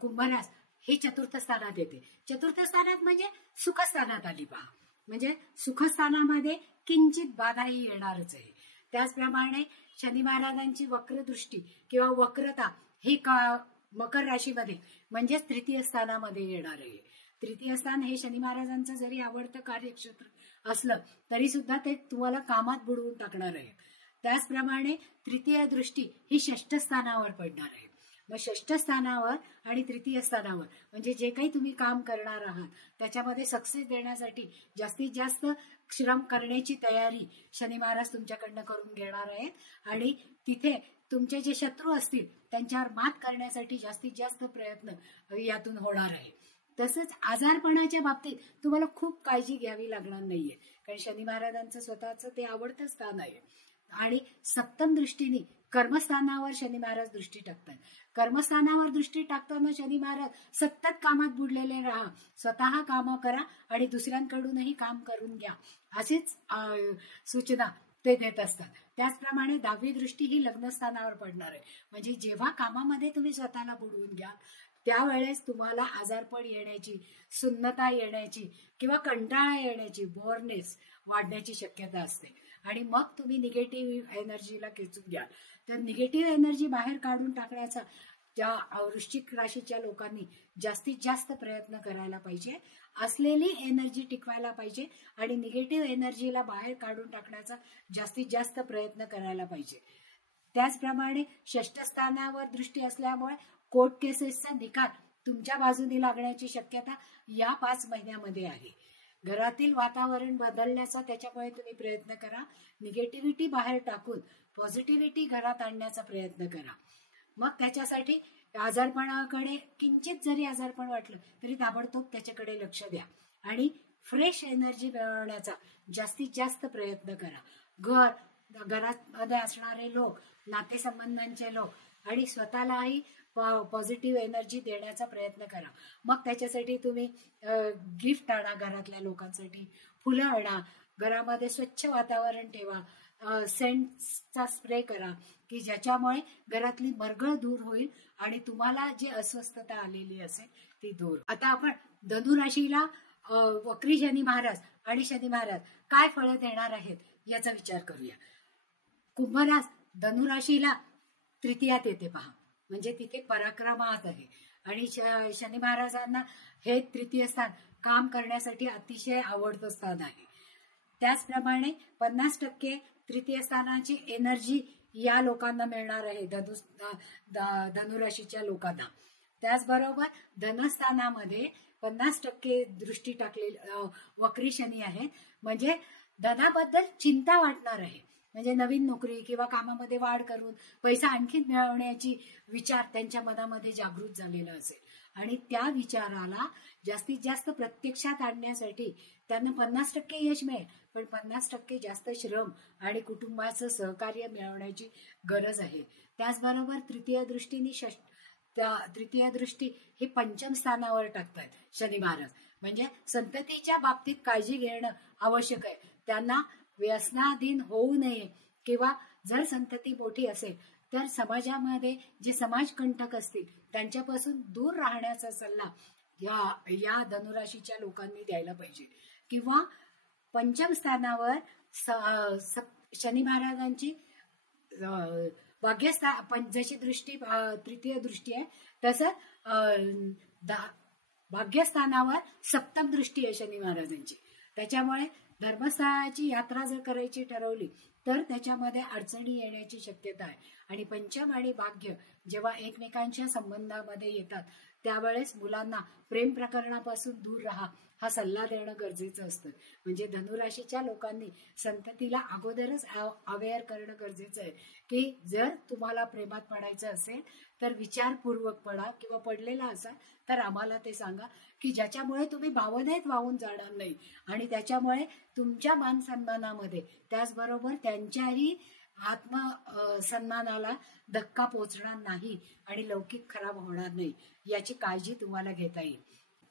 कुंभरास हे चतुर्थ स्थानात येते. चतुर्थ स्थानात म्हणजे सुखस्थानात आली पहा. म्हणजे सुखस्थानामध्ये किंचित बाधाही येणारच आहे. त्याचप्रमाणे शनी महाराजांची वक्रदृष्टी किंवा वक्रता ही मकर राशीमध्ये म्हणजेच तृतीय स्थानामध्ये येणार आहे. तृतीय स्थान हे शनी महाराजांचं जरी आवडतं कार्यक्षेत्र असलं तरी सुद्धा ते तुम्हाला कामात बुडवून टाकणार आहे. त्याचप्रमाणे तृतीय दृष्टी ही षष्ठ स्थानावर पडणार आहे. मग षष्ठ स्थानावर आणि तृतीय स्थानावर म्हणजे जे काही तुम्ही काम करणार आहात त्याच्यामध्ये सक्सेस देण्यासाठी जास्तीत जास्त श्रम करण्याची तयारी शनी महाराज तुमच्याकडनं करून घेणार आहेत आणि तिथे तुमचे जे शत्रू असतील त्यांच्यावर मात करण्यासाठी जास्तीत जास्त प्रयत्न यातून होणार आहे. तसंच आजारपणाच्या बाबतीत तुम्हाला खूप काळजी घ्यावी लागणार नाहीये कारण शनी महाराजांचं स्वतःचं ते आवडतं स्थान आहे. आणि सप्तम दृष्टीने कर्मस्थानावर शनी महाराज दृष्टी टाकतात. कर्मस्थानावर दृष्टी टाकताना शनी महाराज सतत कामात बुडलेले राहा, स्वतः कामं करा आणि दुसऱ्यांकडूनही काम करून घ्या अशीच सूचना ते देत असतात. त्याचप्रमाणे 10वी दृष्टी ही लग्नस्थानावर पडणार आहे. म्हणजे जेव्हा कामामध्ये तुम्ही स्वतःला बुडवून घ्या त्यावेळेस तुम्हाला आजारपण येण्याची, सुन्नता येण्याची किंवा कंटाळा येण्याची, बोअरनेस वाढण्याची शक्यता असते आणि मग तुम्ही निगेटिव्ह एनर्जीला खेचून घ्या. तर निगेटिव्ह एनर्जी बाहेर काढून टाकण्याचा त्या वृश्चिक राशीच्या लोकांनी जास्तीत जास्त प्रयत्न करायला पाहिजे. असलेली एनर्जी टिकवायला पाहिजे आणि निगेटिव्ह एनर्जीला बाहेर काढून टाकण्याचा जास्तीत जास्त प्रयत्न करायला पाहिजे. त्याचप्रमाणे षष्ठ स्थानावर दृष्टी असल्यामुळे कोर्ट केसेसचा निकाल तुमच्या बाजूने लागण्याची शक्यता या 5 महिन्यामध्ये आहे. घरातील वातावरण बदलण्याचा त्याच्यामुळे तुम्ही प्रयत्न करा. निगेटिव्हिटी बाहेर टाकून पॉझिटिव्हिटी घरात आणण्याचा प्रयत्न करा. मग त्याच्यासाठी आजारपणाकडे किंचित जरी आजारपण वाटलं तरी ताबडतोब त्याच्याकडे लक्ष द्या आणि फ्रेश एनर्जी मिळवण्याचा जास्तीत जास्त प्रयत्न करा. घरामध्ये असणारे लोक, नातेसंबंधांचे लोक आणि स्वतःलाही पॉझिटिव्ह एनर्जी देण्याचा प्रयत्न करा. मग त्याच्यासाठी तुम्ही गिफ्ट आणा, घरातल्या लोकांसाठी फुलं आणा, घरामध्ये स्वच्छ वातावरण ठेवा, सेंटचा स्प्रे करा की ज्याच्यामुळे घरातली मरगळ दूर होईल आणि तुम्हाला जी अस्वस्थता आलेली असेल ती दूर. आता आपण धनुराशीला वक्री शनी महाराज आणि शनी महाराज काय फळं देणार आहेत याचा विचार करूया. कुंभराज धनुराशीला तृतीयात येते पहा. म्हणजे तिथे पराक्रमात आहे आणि शनी महाराजांना हे तृतीय स्थान काम करण्यासाठी अतिशय आवडतं स्थान आहे. त्याचप्रमाणे 50% तृतीय स्थानाची एनर्जी या लोकांना मिळणार आहे, धनुराशीच्या लोकांना. त्याचबरोबर धनस्थानामध्ये 50% दृष्टी टाकलेली वक्री शनी आहे. म्हणजे धनाबद्दल चिंता वाटणार आहे. म्हणजे नवीन नोकरी किंवा कामामध्ये वाढ करून पैसा आणखी मिळवण्याची विचार त्यांच्या मनामध्ये जागृत झालेला असेल आणि त्या विचाराला जास्तीत जास्त प्रत्यक्षात आणण्यासाठी त्यांना 50% यश मिळेल. पण 50% जास्त श्रम आणि कुटुंबाचं सहकार्य मिळवण्याची गरज आहे. त्याचबरोबर तृतीय दृष्टी ही 5म स्थानावर टाकतात शनी महाराज. म्हणजे संततीच्या बाबतीत काळजी घेणं आवश्यक आहे. त्यांना व्यसनाधीन होऊ नये किंवा जर संतती मोठी असेल तर समाजामध्ये जे समाजकंटक असतील त्यांच्यापासून दूर राहण्याचा सल्ला या धनुराशीच्या लोकांनी द्यायला पाहिजे. किंवा 5म स्थानावर शनी महाराजांची जशी दृष्टी तृतीय दृष्टी आहे तसं भाग्यस्थानावर 7म दृष्टी आहे शनी महाराजांची. त्याच्यामुळे धर्मस्थळाची यात्रा जर करायची ठरवली तर त्याच्यामध्ये अडचणी येण्याची शक्यता आहे. आणि 5म आणि भाग्य जेव्हा एकमेकांच्या संबंधामध्ये येतात त्यावेळेस मुलांना प्रेम प्रकरणापासून दूर राहा हा सल्ला देणं गरजेचं असतं. म्हणजे धनुराशीच्या लोकांनी संततीला अगोदरच अवेअर करणं गरजेचं आहे की जर तुम्हाला प्रेमात पडायचं असेल तर विचारपूर्वक पडा, किंवा पडलेला असाल तर आम्हाला ते सांगा की ज्याच्यामुळे तुम्ही भावनेत वाहून जाणार नाही आणि त्याच्यामुळे तुमच्या मान सन्मानामध्ये त्याचबरोबर त्यांच्याही आत्मसन्मानाला धक्का पोचणार नाही आणि लौकिक खराब होणार नाही याची काळजी तुम्हाला घेता येईल.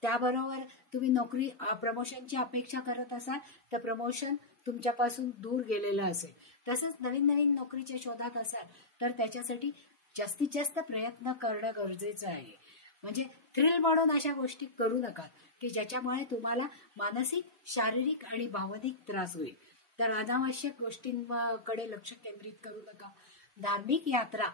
त्याबरोबर तुम्ही नोकरी प्रमोशनची अपेक्षा करत असाल तर प्रमोशन तुमच्यापासून दूर गेलेलं असेल. तसंच नवीन नवीन नोकरीच्या शोधात असाल तर त्याच्यासाठी जास्तीत जास्त प्रयत्न करणं गरजेचं आहे. म्हणजे थ्रिल म्हणून अशा गोष्टी करू नका की ज्याच्यामुळे तुम्हाला मानसिक, शारीरिक आणि भावनिक त्रास होईल. तर अनावश्यक गोष्टींकडे लक्ष केंद्रित करू नका. धार्मिक यात्रा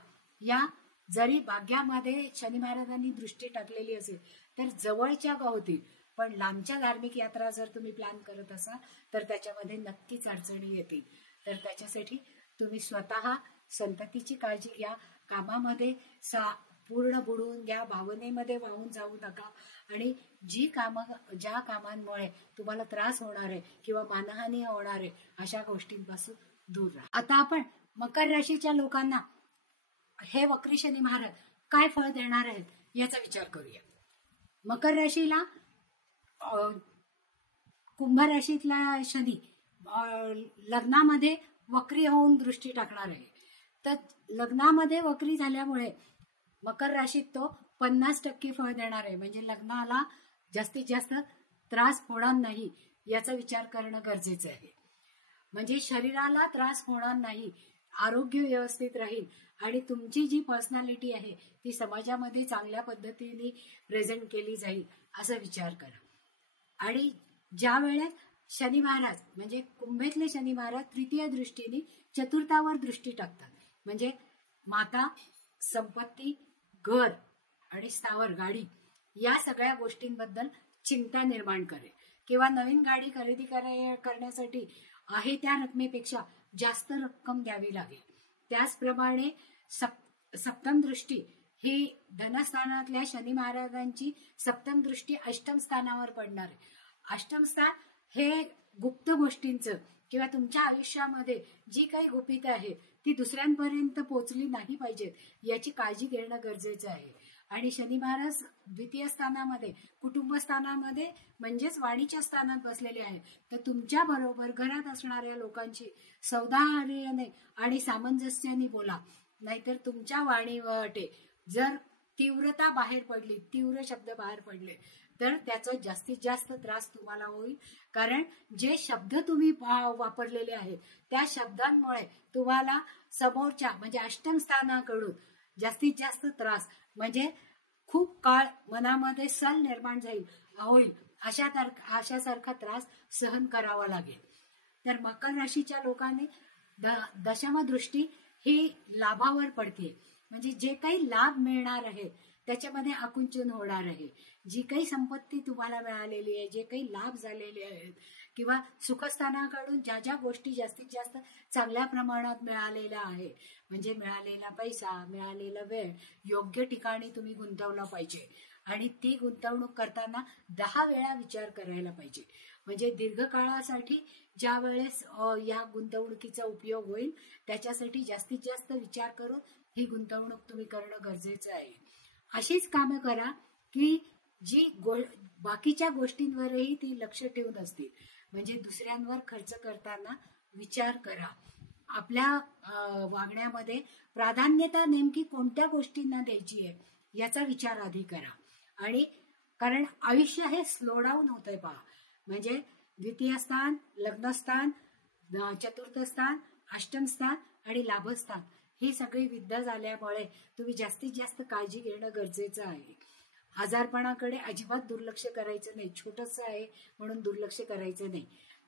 या जरी भाग्यामध्ये शनी महाराजांनी दृष्टी टाकलेली असेल तर जवळच्या होतील, पण लांबच्या धार्मिक यात्रा जर तुम्ही प्लॅन करत असाल तर त्याच्यामध्ये नक्कीच अडचणी येतील. तर त्याच्यासाठी तुम्ही स्वतः संततीची काळजी घ्या. कामामध्ये पूर्ण बुडवून घ्या, भावनेमध्ये वाहून जाऊ नका आणि ज्या कामांमुळे तुम्हाला त्रास होणार आहे किंवा मानहानी होणार आहे अशा गोष्टींपासून दूर राहा. आता आपण मकर राशीच्या लोकांना हे वक्री शनी महाराज काय फळ देणार आहेत याचा विचार करूया. मकर राशीला कुंभ राशीतला शनी लग्नामध्ये वक्री होऊन दृष्टी टाकणार आहे. तर लग्नामध्ये वक्री झाल्यामुळे मकर राशीत तो 50% फळ देणार आहे. म्हणजे लग्नाला जास्तीत जास्त त्रास होणार नाही याचा विचार करणं गरजेचं आहे. म्हणजे शरीराला त्रास होणार नाही, आरोग्य व्यवस्थित राहील आणि तुमची जी पर्सनॅलिटी आहे ती समाजामध्ये चांगल्या पद्धतीने प्रेझेंट केली जाईल असा विचार करा. आणि ज्या वेळेस शनी महाराज म्हणजे कुंभेतले शनी महाराज तृतीय दृष्टीने चतुर्थावर दृष्टी टाकतात, म्हणजे माता, संपत्ती, घर आणि स्थावर गाडी या सगळ्या गोष्टींबद्दल चिंता निर्माण करेल किंवा नवीन गाडी खरेदी करण्यासाठी आहे त्या रकमेपेक्षा जास्त रक्कम द्यावी लागेल. त्याचप्रमाणे सप्तम दृष्टी ही धनस्थानातल्या शनी महाराजांची सप्तम दृष्टी अष्टम स्थानावर पडणार आहे. अष्टम स्थान हे गुप्त गोष्टींचं किंवा तुमच्या आयुष्यामध्ये जी काही गुपितं आहेत ती दुसऱ्यांपर्यंत पोचली नाही पाहिजेत याची काळजी घेणं गरजेचं आहे. आणि शनी महाराज द्वितीय स्थानामध्ये कुटुंब स्थानामध्ये म्हणजेच वाणीच्या स्थानात बसलेले आहेत. तर तुमच्या बरोबर घरात असणाऱ्या लोकांची सौदार्याने आणि सामंजस्याने बोला, नाहीतर तुमच्या वाणीवाटे जर तीव्रता बाहेर पडली, तीव्र शब्द बाहेर पडले तर त्याचा जास्तीत जास्त त्रास तुम्हाला होईल. कारण जे शब्द तुम्ही वापरलेले आहेत त्या शब्दांमुळे तुम्हाला समोरच्या म्हणजे अष्टम स्थानाकडून जास्तीत जास्त त्रास, म्हणजे खूप काळ मनामध्ये सल निर्माण होईल अशासारखा त्रास सहन करावा लागेल. तर मकर राशीच्या लोकांनी दशम दृष्टी ही लाभावर पडते. म्हणजे जे काही लाभ मिळणार आहे त्याच्यामध्ये आकुंचन होणार आहे. जी काही संपत्ती तुम्हाला मिळालेली आहे, जे काही लाभ झालेले आहेत किंवा सुखस्थानाकडून ज्या ज्या गोष्टी जास्तीत जास्त चांगल्या प्रमाणात मिळालेल्या आहे, म्हणजे मिळालेला पैसा, मिळालेला वेळ योग्य ठिकाणी तुम्ही गुंतवला पाहिजे. आणि ती गुंतवणूक करताना 10 वेळा विचार करायला पाहिजे. म्हणजे दीर्घकाळासाठी ज्या वेळेस या गुंतवणुकीचा उपयोग होईल त्याच्यासाठी जास्तीत जास्त विचार करून ही गुंतवणूक तुम्ही करणं गरजेचं आहे. अशीच कामं करा की जी बाकीच्या गोष्टींवरही ती लक्ष ठेवून असतील. म्हणजे दुसऱ्यांवर खर्च करताना विचार करा. आपल्या वागण्यामध्ये प्राधान्यता नेमकी कोणत्या गोष्टींना द्यायची आहे याचा विचार आधी करा. आणि कारण आयुष्य हे स्लो डाऊन होतंय पहा. म्हणजे द्वितीय स्थान, लग्नस्थान, चतुर्थ स्थान, अष्टम स्थान आणि लाभस्थान ही सगळी विद्या झाल्यामुळे तुम्ही जास्तीत जास्त काळजी घेणं गरजेचं आहे. आजारपणाकडे अजिबात दुर्लक्ष करायचं नाही. छोटंसं आहे म्हणून दुर्लक्ष करायचं नाही.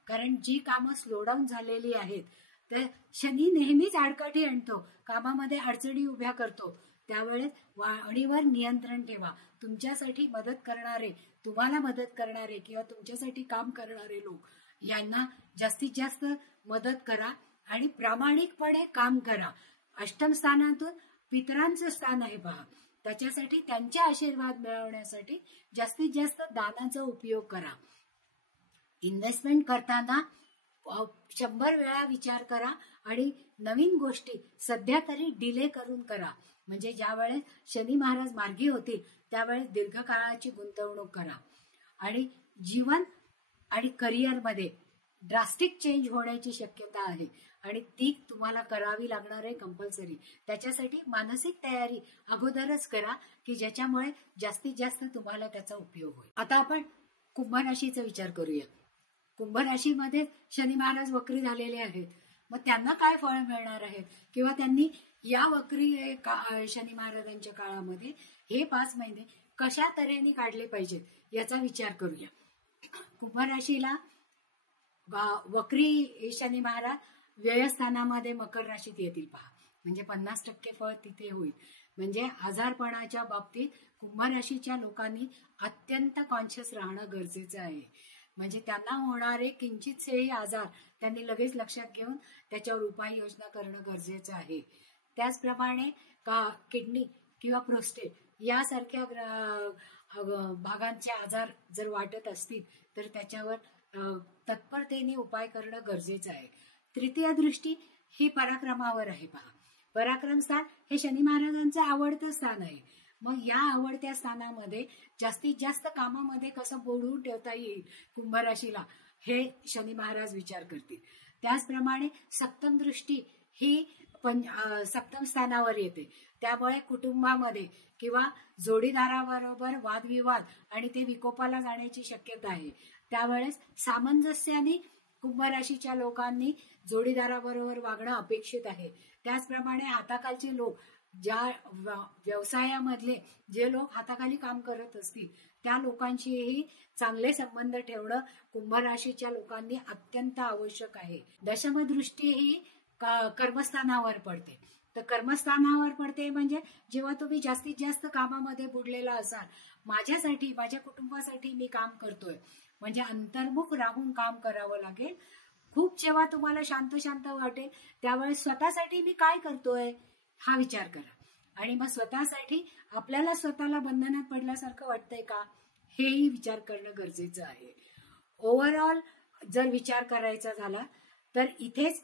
कारण जी कामं स्लोडाऊन झालेली आहेत तर शनी नेहमीच आडकाठी आणतो, कामामध्ये अडचणी उभ्या करतो. त्यावेळेस वाणीवर नियंत्रण ठेवा. तुमच्यासाठी मदत करणारे, तुम्हाला मदत करणारे किंवा तुमच्यासाठी काम करणारे लोक यांना जास्तीत जास्त मदत करा आणि प्रामाणिकपणे काम करा. अष्टम स्थानातून पितरांचं स्थान आहे पहा, त्याच्यासाठी त्यांचे आशीर्वाद मिळवण्यासाठी जास्तीत जास्त दानाचा उपयोग करा. इन्व्हेस्टमेंट करताना 100 वेळा विचार करा आणि नवीन गोष्टी सध्या तरी डिले करून करा. म्हणजे ज्या वेळेस शनी महाराज मार्गी होतील त्यावेळेस दीर्घकाळाची गुंतवणूक करा. आणि जीवन आणि करिअरमध्ये ड्रास्टिक चेंज होण्याची शक्यता आहे आणि ती तुम्हाला करावी लागणार आहे कंपल्सरी. त्याच्यासाठी मानसिक तयारी अगोदरच करा की ज्याच्यामुळे जास्तीत जास्त तुम्हाला त्याचा उपयोग होईल. आता आपण कुंभ राशीचा विचार करूया. कुंभ राशीमध्ये शनी महाराज वक्री झालेले आहेत. मग त्यांना काय फळ मिळणार आहेत किंवा त्यांनी या वक्री शनी महाराजांच्या काळामध्ये हे 5 महिने कशा तऱ्हेने काढले पाहिजेत याचा विचार करूया. कुंभ राशीला वक्री शनी महाराज व्ययस्थानामध्ये मकर राशीत येतील पहा. म्हणजे 50% फळ तिथे होईल. म्हणजे आजारपणाच्या बाबतीत कुंभ राशीच्या लोकांनी अत्यंत कॉन्शियस राहणं गरजेचं आहे. म्हणजे त्यांना होणारे किंचितसेही आजार त्यांनी लगेच लक्षात घेऊन त्याच्यावर उपाययोजना करणं गरजेचं आहे. त्याचप्रमाणे किडनी किंवा प्रोस्टेट यासारख्या भागांचे आजार जर वाटत असतील तर त्याच्यावर तत्परतेने उपाय करणं गरजेचं आहे. तृतीय दृष्टी ही पराक्रमावर आहे पहा. पराक्रम स्थान हे शनी महाराजांचं आवडतं स्थान आहे. मग या आवडत्या स्थानामध्ये जास्तीत जास्त कामामध्ये कसं बोलवून ठेवता येईल कुंभ राशीला हे शनी महाराज विचार करतील. त्याचप्रमाणे सप्तम दृष्टी ही सप्तम स्थानावर येते. त्यामुळे कुटुंबामध्ये किंवा जोडीदाराबरोबर वादविवाद आणि ते विकोपाला जाण्याची शक्यता आहे. त्यावेळेस सामंजस्याने कुंभ राशीच्या लोकांनी जोडीदाराबरोबर वागणं अपेक्षित आहे. त्याचप्रमाणे हाताखालचे लोक ज्या व्यवसायामधले जे लोक हाताखाली काम करत असतील त्या लोकांशीही चांगले संबंध ठेवणं कुंभ राशीच्या लोकांनी अत्यंत आवश्यक आहे. दशमदृष्टी ही कर्मस्थानावर पडते. तर कर्मस्थानावर पडते म्हणजे जेव्हा तुम्ही जास्तीत जास्त कामामध्ये बुडलेला असाल, माझ्यासाठी माझ्या कुटुंबासाठी मी काम करतोय म्हणजे अंतर्मुख राहून काम करावं लागेल. खूप जेव्हा तुम्हाला शांत शांत वाटेल त्यावेळेस स्वतःसाठी मी काय करतोय हा विचार करा. आणि मग स्वतःसाठी आपल्याला स्वतःला बंधनात पडल्यासारखं वाटतंय का हेही विचार करणं गरजेचं आहे. ओव्हरऑल जर विचार करायचा झाला तर इथेच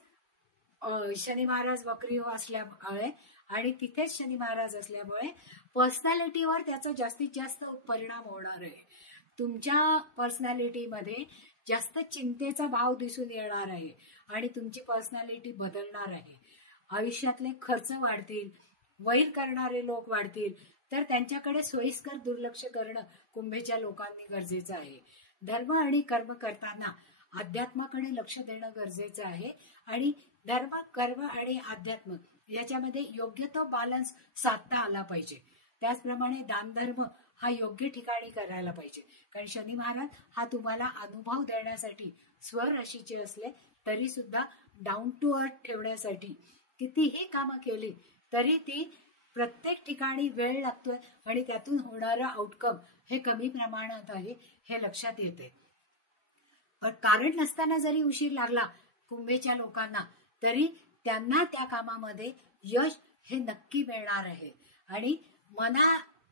शनी महाराज वक्री असल्यामुळे आणि तिथेच शनी महाराज असल्यामुळे पर्सनॅलिटीवर त्याचा जास्तीत जास्त परिणाम होणार आहे. तुमच्या पर्सनॅलिटीमध्ये जास्त चिंतेचा भाव दिसून येणार आहे आणि तुमची पर्सनॅलिटी बदलणार आहे. आयुष्यातले खर्च वाढतील, वैर करणारे लोक वाढतील, तर त्यांच्याकडे सोयीस्कर दुर्लक्ष करणं कुंभेच्या लोकांनी गरजेचं आहे. धर्म आणि कर्म करताना अध्यात्माकडे लक्ष देणं गरजेचं आहे आणि धर्म, कर्म आणि अध्यात्म याच्यामध्ये योग्य तो बॅलन्स साधता आला पाहिजे. त्याचप्रमाणे दानधर्म हा योग्य ठिकाणी करायला पाहिजे. कारण शनी महाराज हा तुम्हाला अनुभव देण्यासाठी स्वराशीचे असले तरी सुद्धा डाऊन टू अर्थ ठेवण्यासाठी कितीही कामं केली तरी ती प्रत्येक ठिकाणी वेळ लागतोय आणि त्यातून होणारा आउटकम हे कमी प्रमाणात आहे हे लक्षात येते. पण कारण नसताना जरी उशीर लागला कुंभेच्या लोकांना तरी त्यांना त्या कामामध्ये यश हे नक्की मिळणार आहे. आणि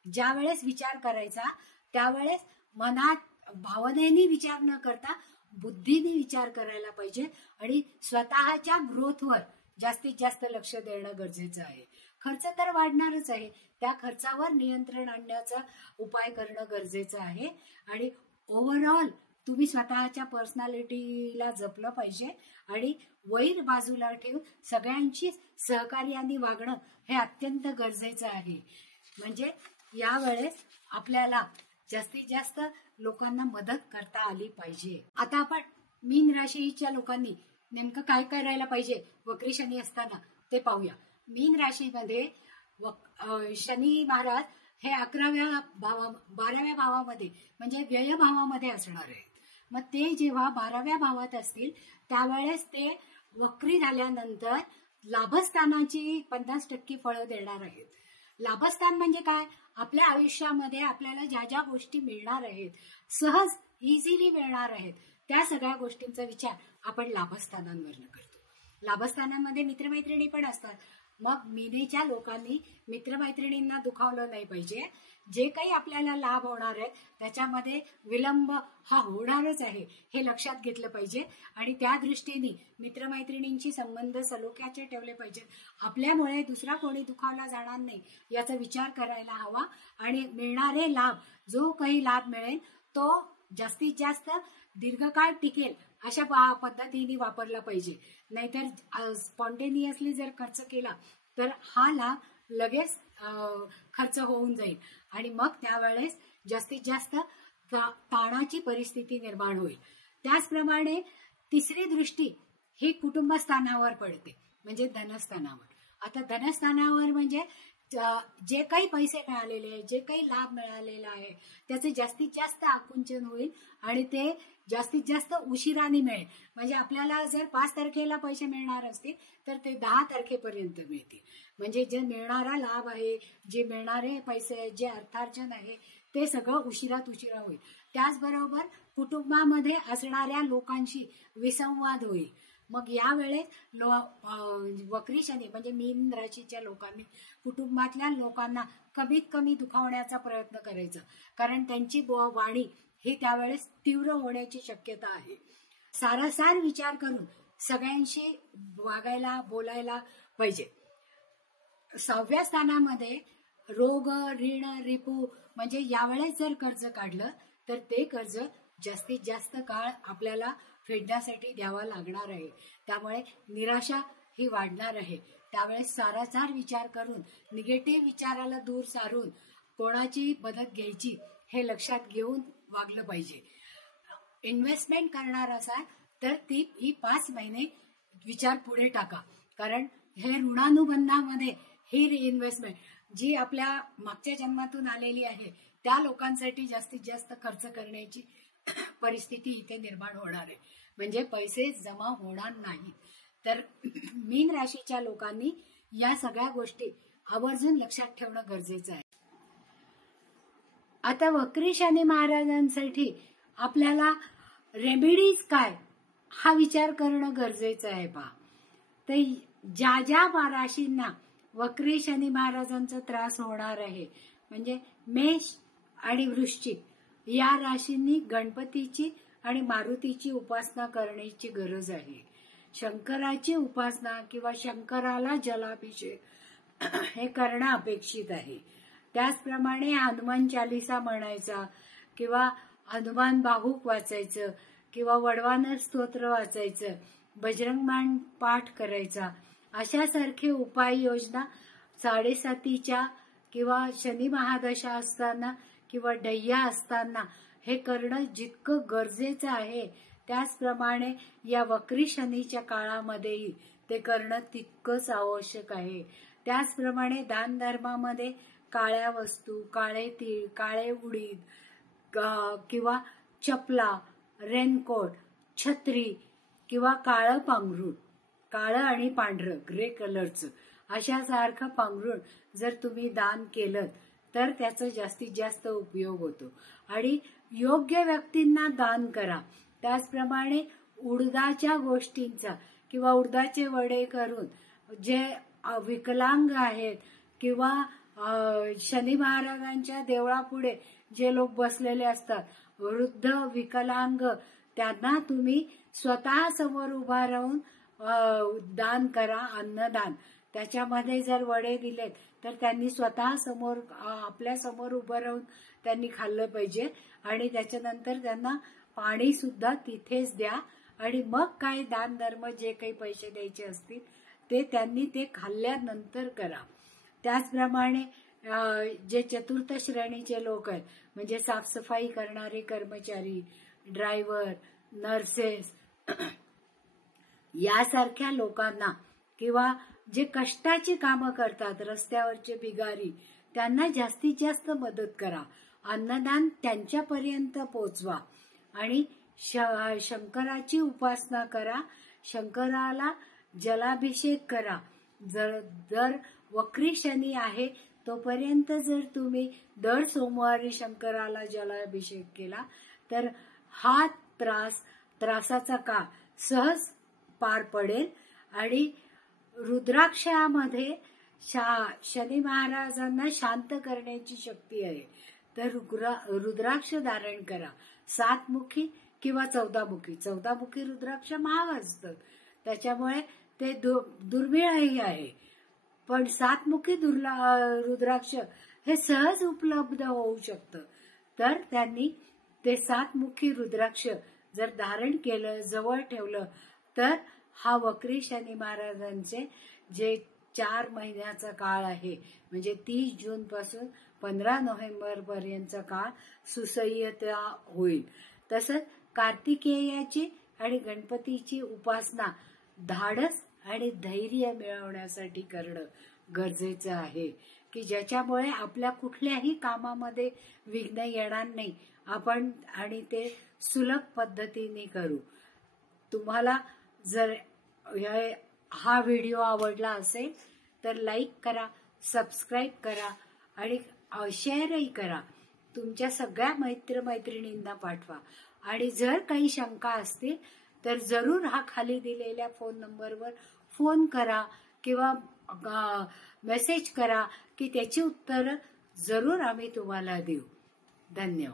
ज्या वेळेस विचार करायचा त्यावेळेस मनात भावनेने विचार न करता बुद्धीने विचार करायला पाहिजे आणि स्वतःच्या ग्रोथवर जास्तीत जास्त लक्ष देणं गरजेचं आहे. खर्च तर वाढणारच आहे, त्या खर्चावर नियंत्रण आणण्याचा उपाय करणं गरजेचं आहे. आणि ओव्हरऑल तुम्ही स्वतःच्या पर्सनॅलिटीला जपलं पाहिजे आणि वैर बाजूला ठेवून सगळ्यांची सहकार्याने वागणं हे अत्यंत गरजेचं आहे. म्हणजे यावेळेस आपल्याला जास्तीत जास्त लोकांना मदत करता आली पाहिजे. आता आपण मीन राशीच्या लोकांनी नेमकं काय करायला पाहिजे वक्री शनी असताना ते पाहूया. मीन राशीमध्ये शनी महाराज हे 12व्या भावामध्ये म्हणजे व्यय भावामध्ये असणार आहे. मग ते जेव्हा 12व्या भावात असतील त्यावेळेस ते वक्री झाल्यानंतर लाभस्थानाची 50% फळं देणार आहेत. लाभस्थान म्हणजे काय? आपल्या आयुष्यामध्ये आपल्याला ज्या ज्या गोष्टी मिळणार आहेत, सहज इझिली मिळणार आहेत, त्या सगळ्या गोष्टींचा विचार आपण लाभस्थानांवरनं करतो. लाभस्थानांमध्ये मित्रमैत्रिणी पण असतात, मग मीनेच्या लोकांनी मित्रमैत्रिणींना दुखावलं नाही पाहिजे. जे काही आपल्याला लाभ होणार आहे त्याच्यामध्ये विलंब हा होणारच आहे हे लक्षात घेतलं पाहिजे आणि त्या दृष्टीने मित्रमैत्रिणींची संबंध सलोख्याचे ठेवले पाहिजेत. आपल्यामुळे दुसरा कोणी दुखावला जाणार नाही याचा विचार करायला हवा आणि मिळणारे लाभ, जो काही लाभ मिळेल तो जास्तीत जास्त दीर्घकाळ टिकेल अशा पद्धतीने वापरला पाहिजे. नाहीतर स्पॉन्टेनियसली जर खर्च केला तर हा लाभ लगेच खर्च होऊन जाईल आणि मग त्यावेळेस जास्तीत जास्त ताणाची परिस्थिती निर्माण होईल. त्याचप्रमाणे तिसरी दृष्टी ही कुटुंबस्थानावर पडते, म्हणजे धनस्थानावर. आता धनस्थानावर म्हणजे जे काही पैसे मिळालेले आहे, जे काही लाभ मिळालेला आहे त्याचे जास्तीत जास्त आकुंचन होईल आणि ते जास्तीत जास्त उशिराने मिळेल. म्हणजे आपल्याला जर 5 तारखेला पैसे मिळणार असतील तर ते 10 तारखेपर्यंत मिळतील. म्हणजे जे मिळणारा लाभ आहे, जे मिळणारे पैसे, जे अर्थार्जन आहे ते सगळं उशिरात उशिरा होईल. त्याचबरोबर कुटुंबामध्ये असणाऱ्या लोकांशी विसंवाद होईल. मग यावेळेस वक्री शनी म्हणजे मीन राशीच्या लोकांनी कुटुंबातल्या लोकांना कमीत कमी दुखावण्याचा प्रयत्न करायचा, कारण त्यांची वाणी ही त्यावेळेस तीव्र होण्याची शक्यता आहे. सारासार विचार करून सगळ्यांशी वागायला बोलायला पाहिजे. 6व्या स्थानामध्ये रोग, ऋण, रिपू म्हणजे यावेळेस जर कर्ज काढलं तर ते कर्ज जास्तीत जास्त काळ आपल्याला फेडण्यासाठी द्यावा लागणार आहे. त्यामुळे निराशा ही वाढणार आहे. त्यावेळेस सारासार विचार करून निगेटिव्ह विचाराला दूर सारून कोणाची मदत घ्यायची हे लक्षात घेऊन वागलं पाहिजे. इन्व्हेस्टमेंट करणार असाल तर ही 5 महिने विचार पुढे टाका, कारण हे ऋणानुबंधामध्ये ही इन्व्हेस्टमेंट जी आपल्या मागच्या जन्मातून आलेली आहे त्या लोकांसाठी जास्तीत जास्त खर्च करण्याची परिस्थिती इथे निर्माण होणार आहे. म्हणजे पैसे जमा होणार नाही. तर मीन राशीच्या लोकांनी या सगळ्या गोष्टी आवर्जून लक्षात ठेवणं गरजेचं आहे. आता वक्री शनी महाराजांसाठी आपल्याला रेमेडीज काय हा विचार करणं गरजेचं आहे. पहा, तर ज्या ज्या राशींना वक्री शनी महाराजांचा त्रास होणार आहे म्हणजे मेष आणि वृश्चिक या राशींनी गणपतीची आणि मारुतीची उपासना करण्याची गरज आहे. शंकराची उपासना किंवा शंकराला जलाभिषेक हे करणं अपेक्षित आहे. त्याचप्रमाणे हनुमान चालिसा म्हणायचा किंवा हनुमान बाहुक वाचायचं किंवा वडवानर स्तोत्र वाचायचं, बजरंगबाण पाठ करायचा, अशासारखे उपाययोजना 7:30च्या किंवा शनी महादशा असताना किंवा डय्या असताना हे करणं जितकं गरजेचं आहे त्याचप्रमाणे या वक्री शनीच्या काळामध्येही ते करणं तितकंच आवश्यक आहे. त्याचप्रमाणे दानधर्मामध्ये काळ्या वस्तू, काळे तीळ, काळे उडीद किंवा चपला, रेनकोट, छत्री किंवा काळं पांघरूण, काळं आणि पांढरं ग्रे कलरचं अशासारखं पांघरूण जर तुम्ही दान केलं तर त्याचा जास्तीत जास्त उपयोग होतो. आणि योग्य व्यक्तींना दान करा. त्याचप्रमाणे उडदाच्या गोष्टींचा किंवा उडदाचे वडे करून जे विकलांग आहेत किंवा शनी महाराजांच्या देवळापुढे जे लोक बसलेले असतात, वृद्ध विकलांग, त्यांना तुम्ही स्वतः समोर उभा राहून दान करा. अन्नदान त्याच्यामध्ये जर वडे दिलेत तर त्यांनी स्वतः समोर आपल्या समोर उभं राहून त्यांनी खाल्लं पाहिजे आणि त्याच्यानंतर त्यांना पाणी सुद्धा तिथेच द्या आणि मग काय दान धर्म जे काही पैसे द्यायचे असतील ते त्यांनी ते खाल्ल्यानंतर करा. त्याचप्रमाणे जे चतुर्थ श्रेणीचे लोक आहेत म्हणजे साफसफाई करणारे कर्मचारी, ड्रायव्हर, नर्सेस यासारख्या लोकांना किंवा जे कष्टाची कामं करतात, रस्त्यावरचे भिगारी, त्यांना जास्तीत जास्त मदत करा. अन्नदान त्यांच्यापर्यंत पोचवा आणि शंकराची उपासना करा. शंकराला जलाभिषेक करा. जर वक्री शनी आहे तोपर्यंत जर तुम्ही दर सोमवारी शंकराला जलाभिषेक केला तर हा त्रासाचा काळ सहज पार पडेल. आणि रुद्राक्षामध्ये शनी महाराजांना शांत करण्याची शक्ती आहे. तर रुद्राक्ष धारण करा. 7 मुखी किंवा 14 मुखी. 14 मुखी रुद्राक्ष महाग असतं, त्याच्यामुळे ते दुर्मिळही आहे. पण 7 मुखी रुद्राक्ष हे सहज उपलब्ध होऊ शकतं. तर त्यांनी ते 7 मुखी रुद्राक्ष जर धारण केलं, जवळ ठेवलं, तर हा वक्री शनी महाराजांचे जे 4 महिन्याचा काळ आहे, म्हणजे 30 जून पासून 15 नोव्हेंबर पर्यंतचा काळ सुसह्यता होईल. तसंच कार्तिकेयाची आणि गणपतीची उपासना धाडस आणि धैर्य मिळवण्यासाठी करणं गरजेचं आहे, की ज्याच्यामुळे आपल्या कुठल्याही कामामध्ये विघ्न येणार नाही आपण, आणि ते सुलभ पद्धतीने करू. तुम्हाला जर हा व्हिडिओ आवडला असेल तर लाईक करा, सबस्क्राईब करा आणि शेअरही करा. तुमच्या सगळ्या मैत्रिणींना पाठवा. आणि जर काही शंका असतील तर जरूर हा खाली दिलेल्या फोन नंबरवर फोन करा किंवा मेसेज करा, की त्याची उत्तरं जरूर आम्ही तुम्हाला देऊ. धन्यवाद.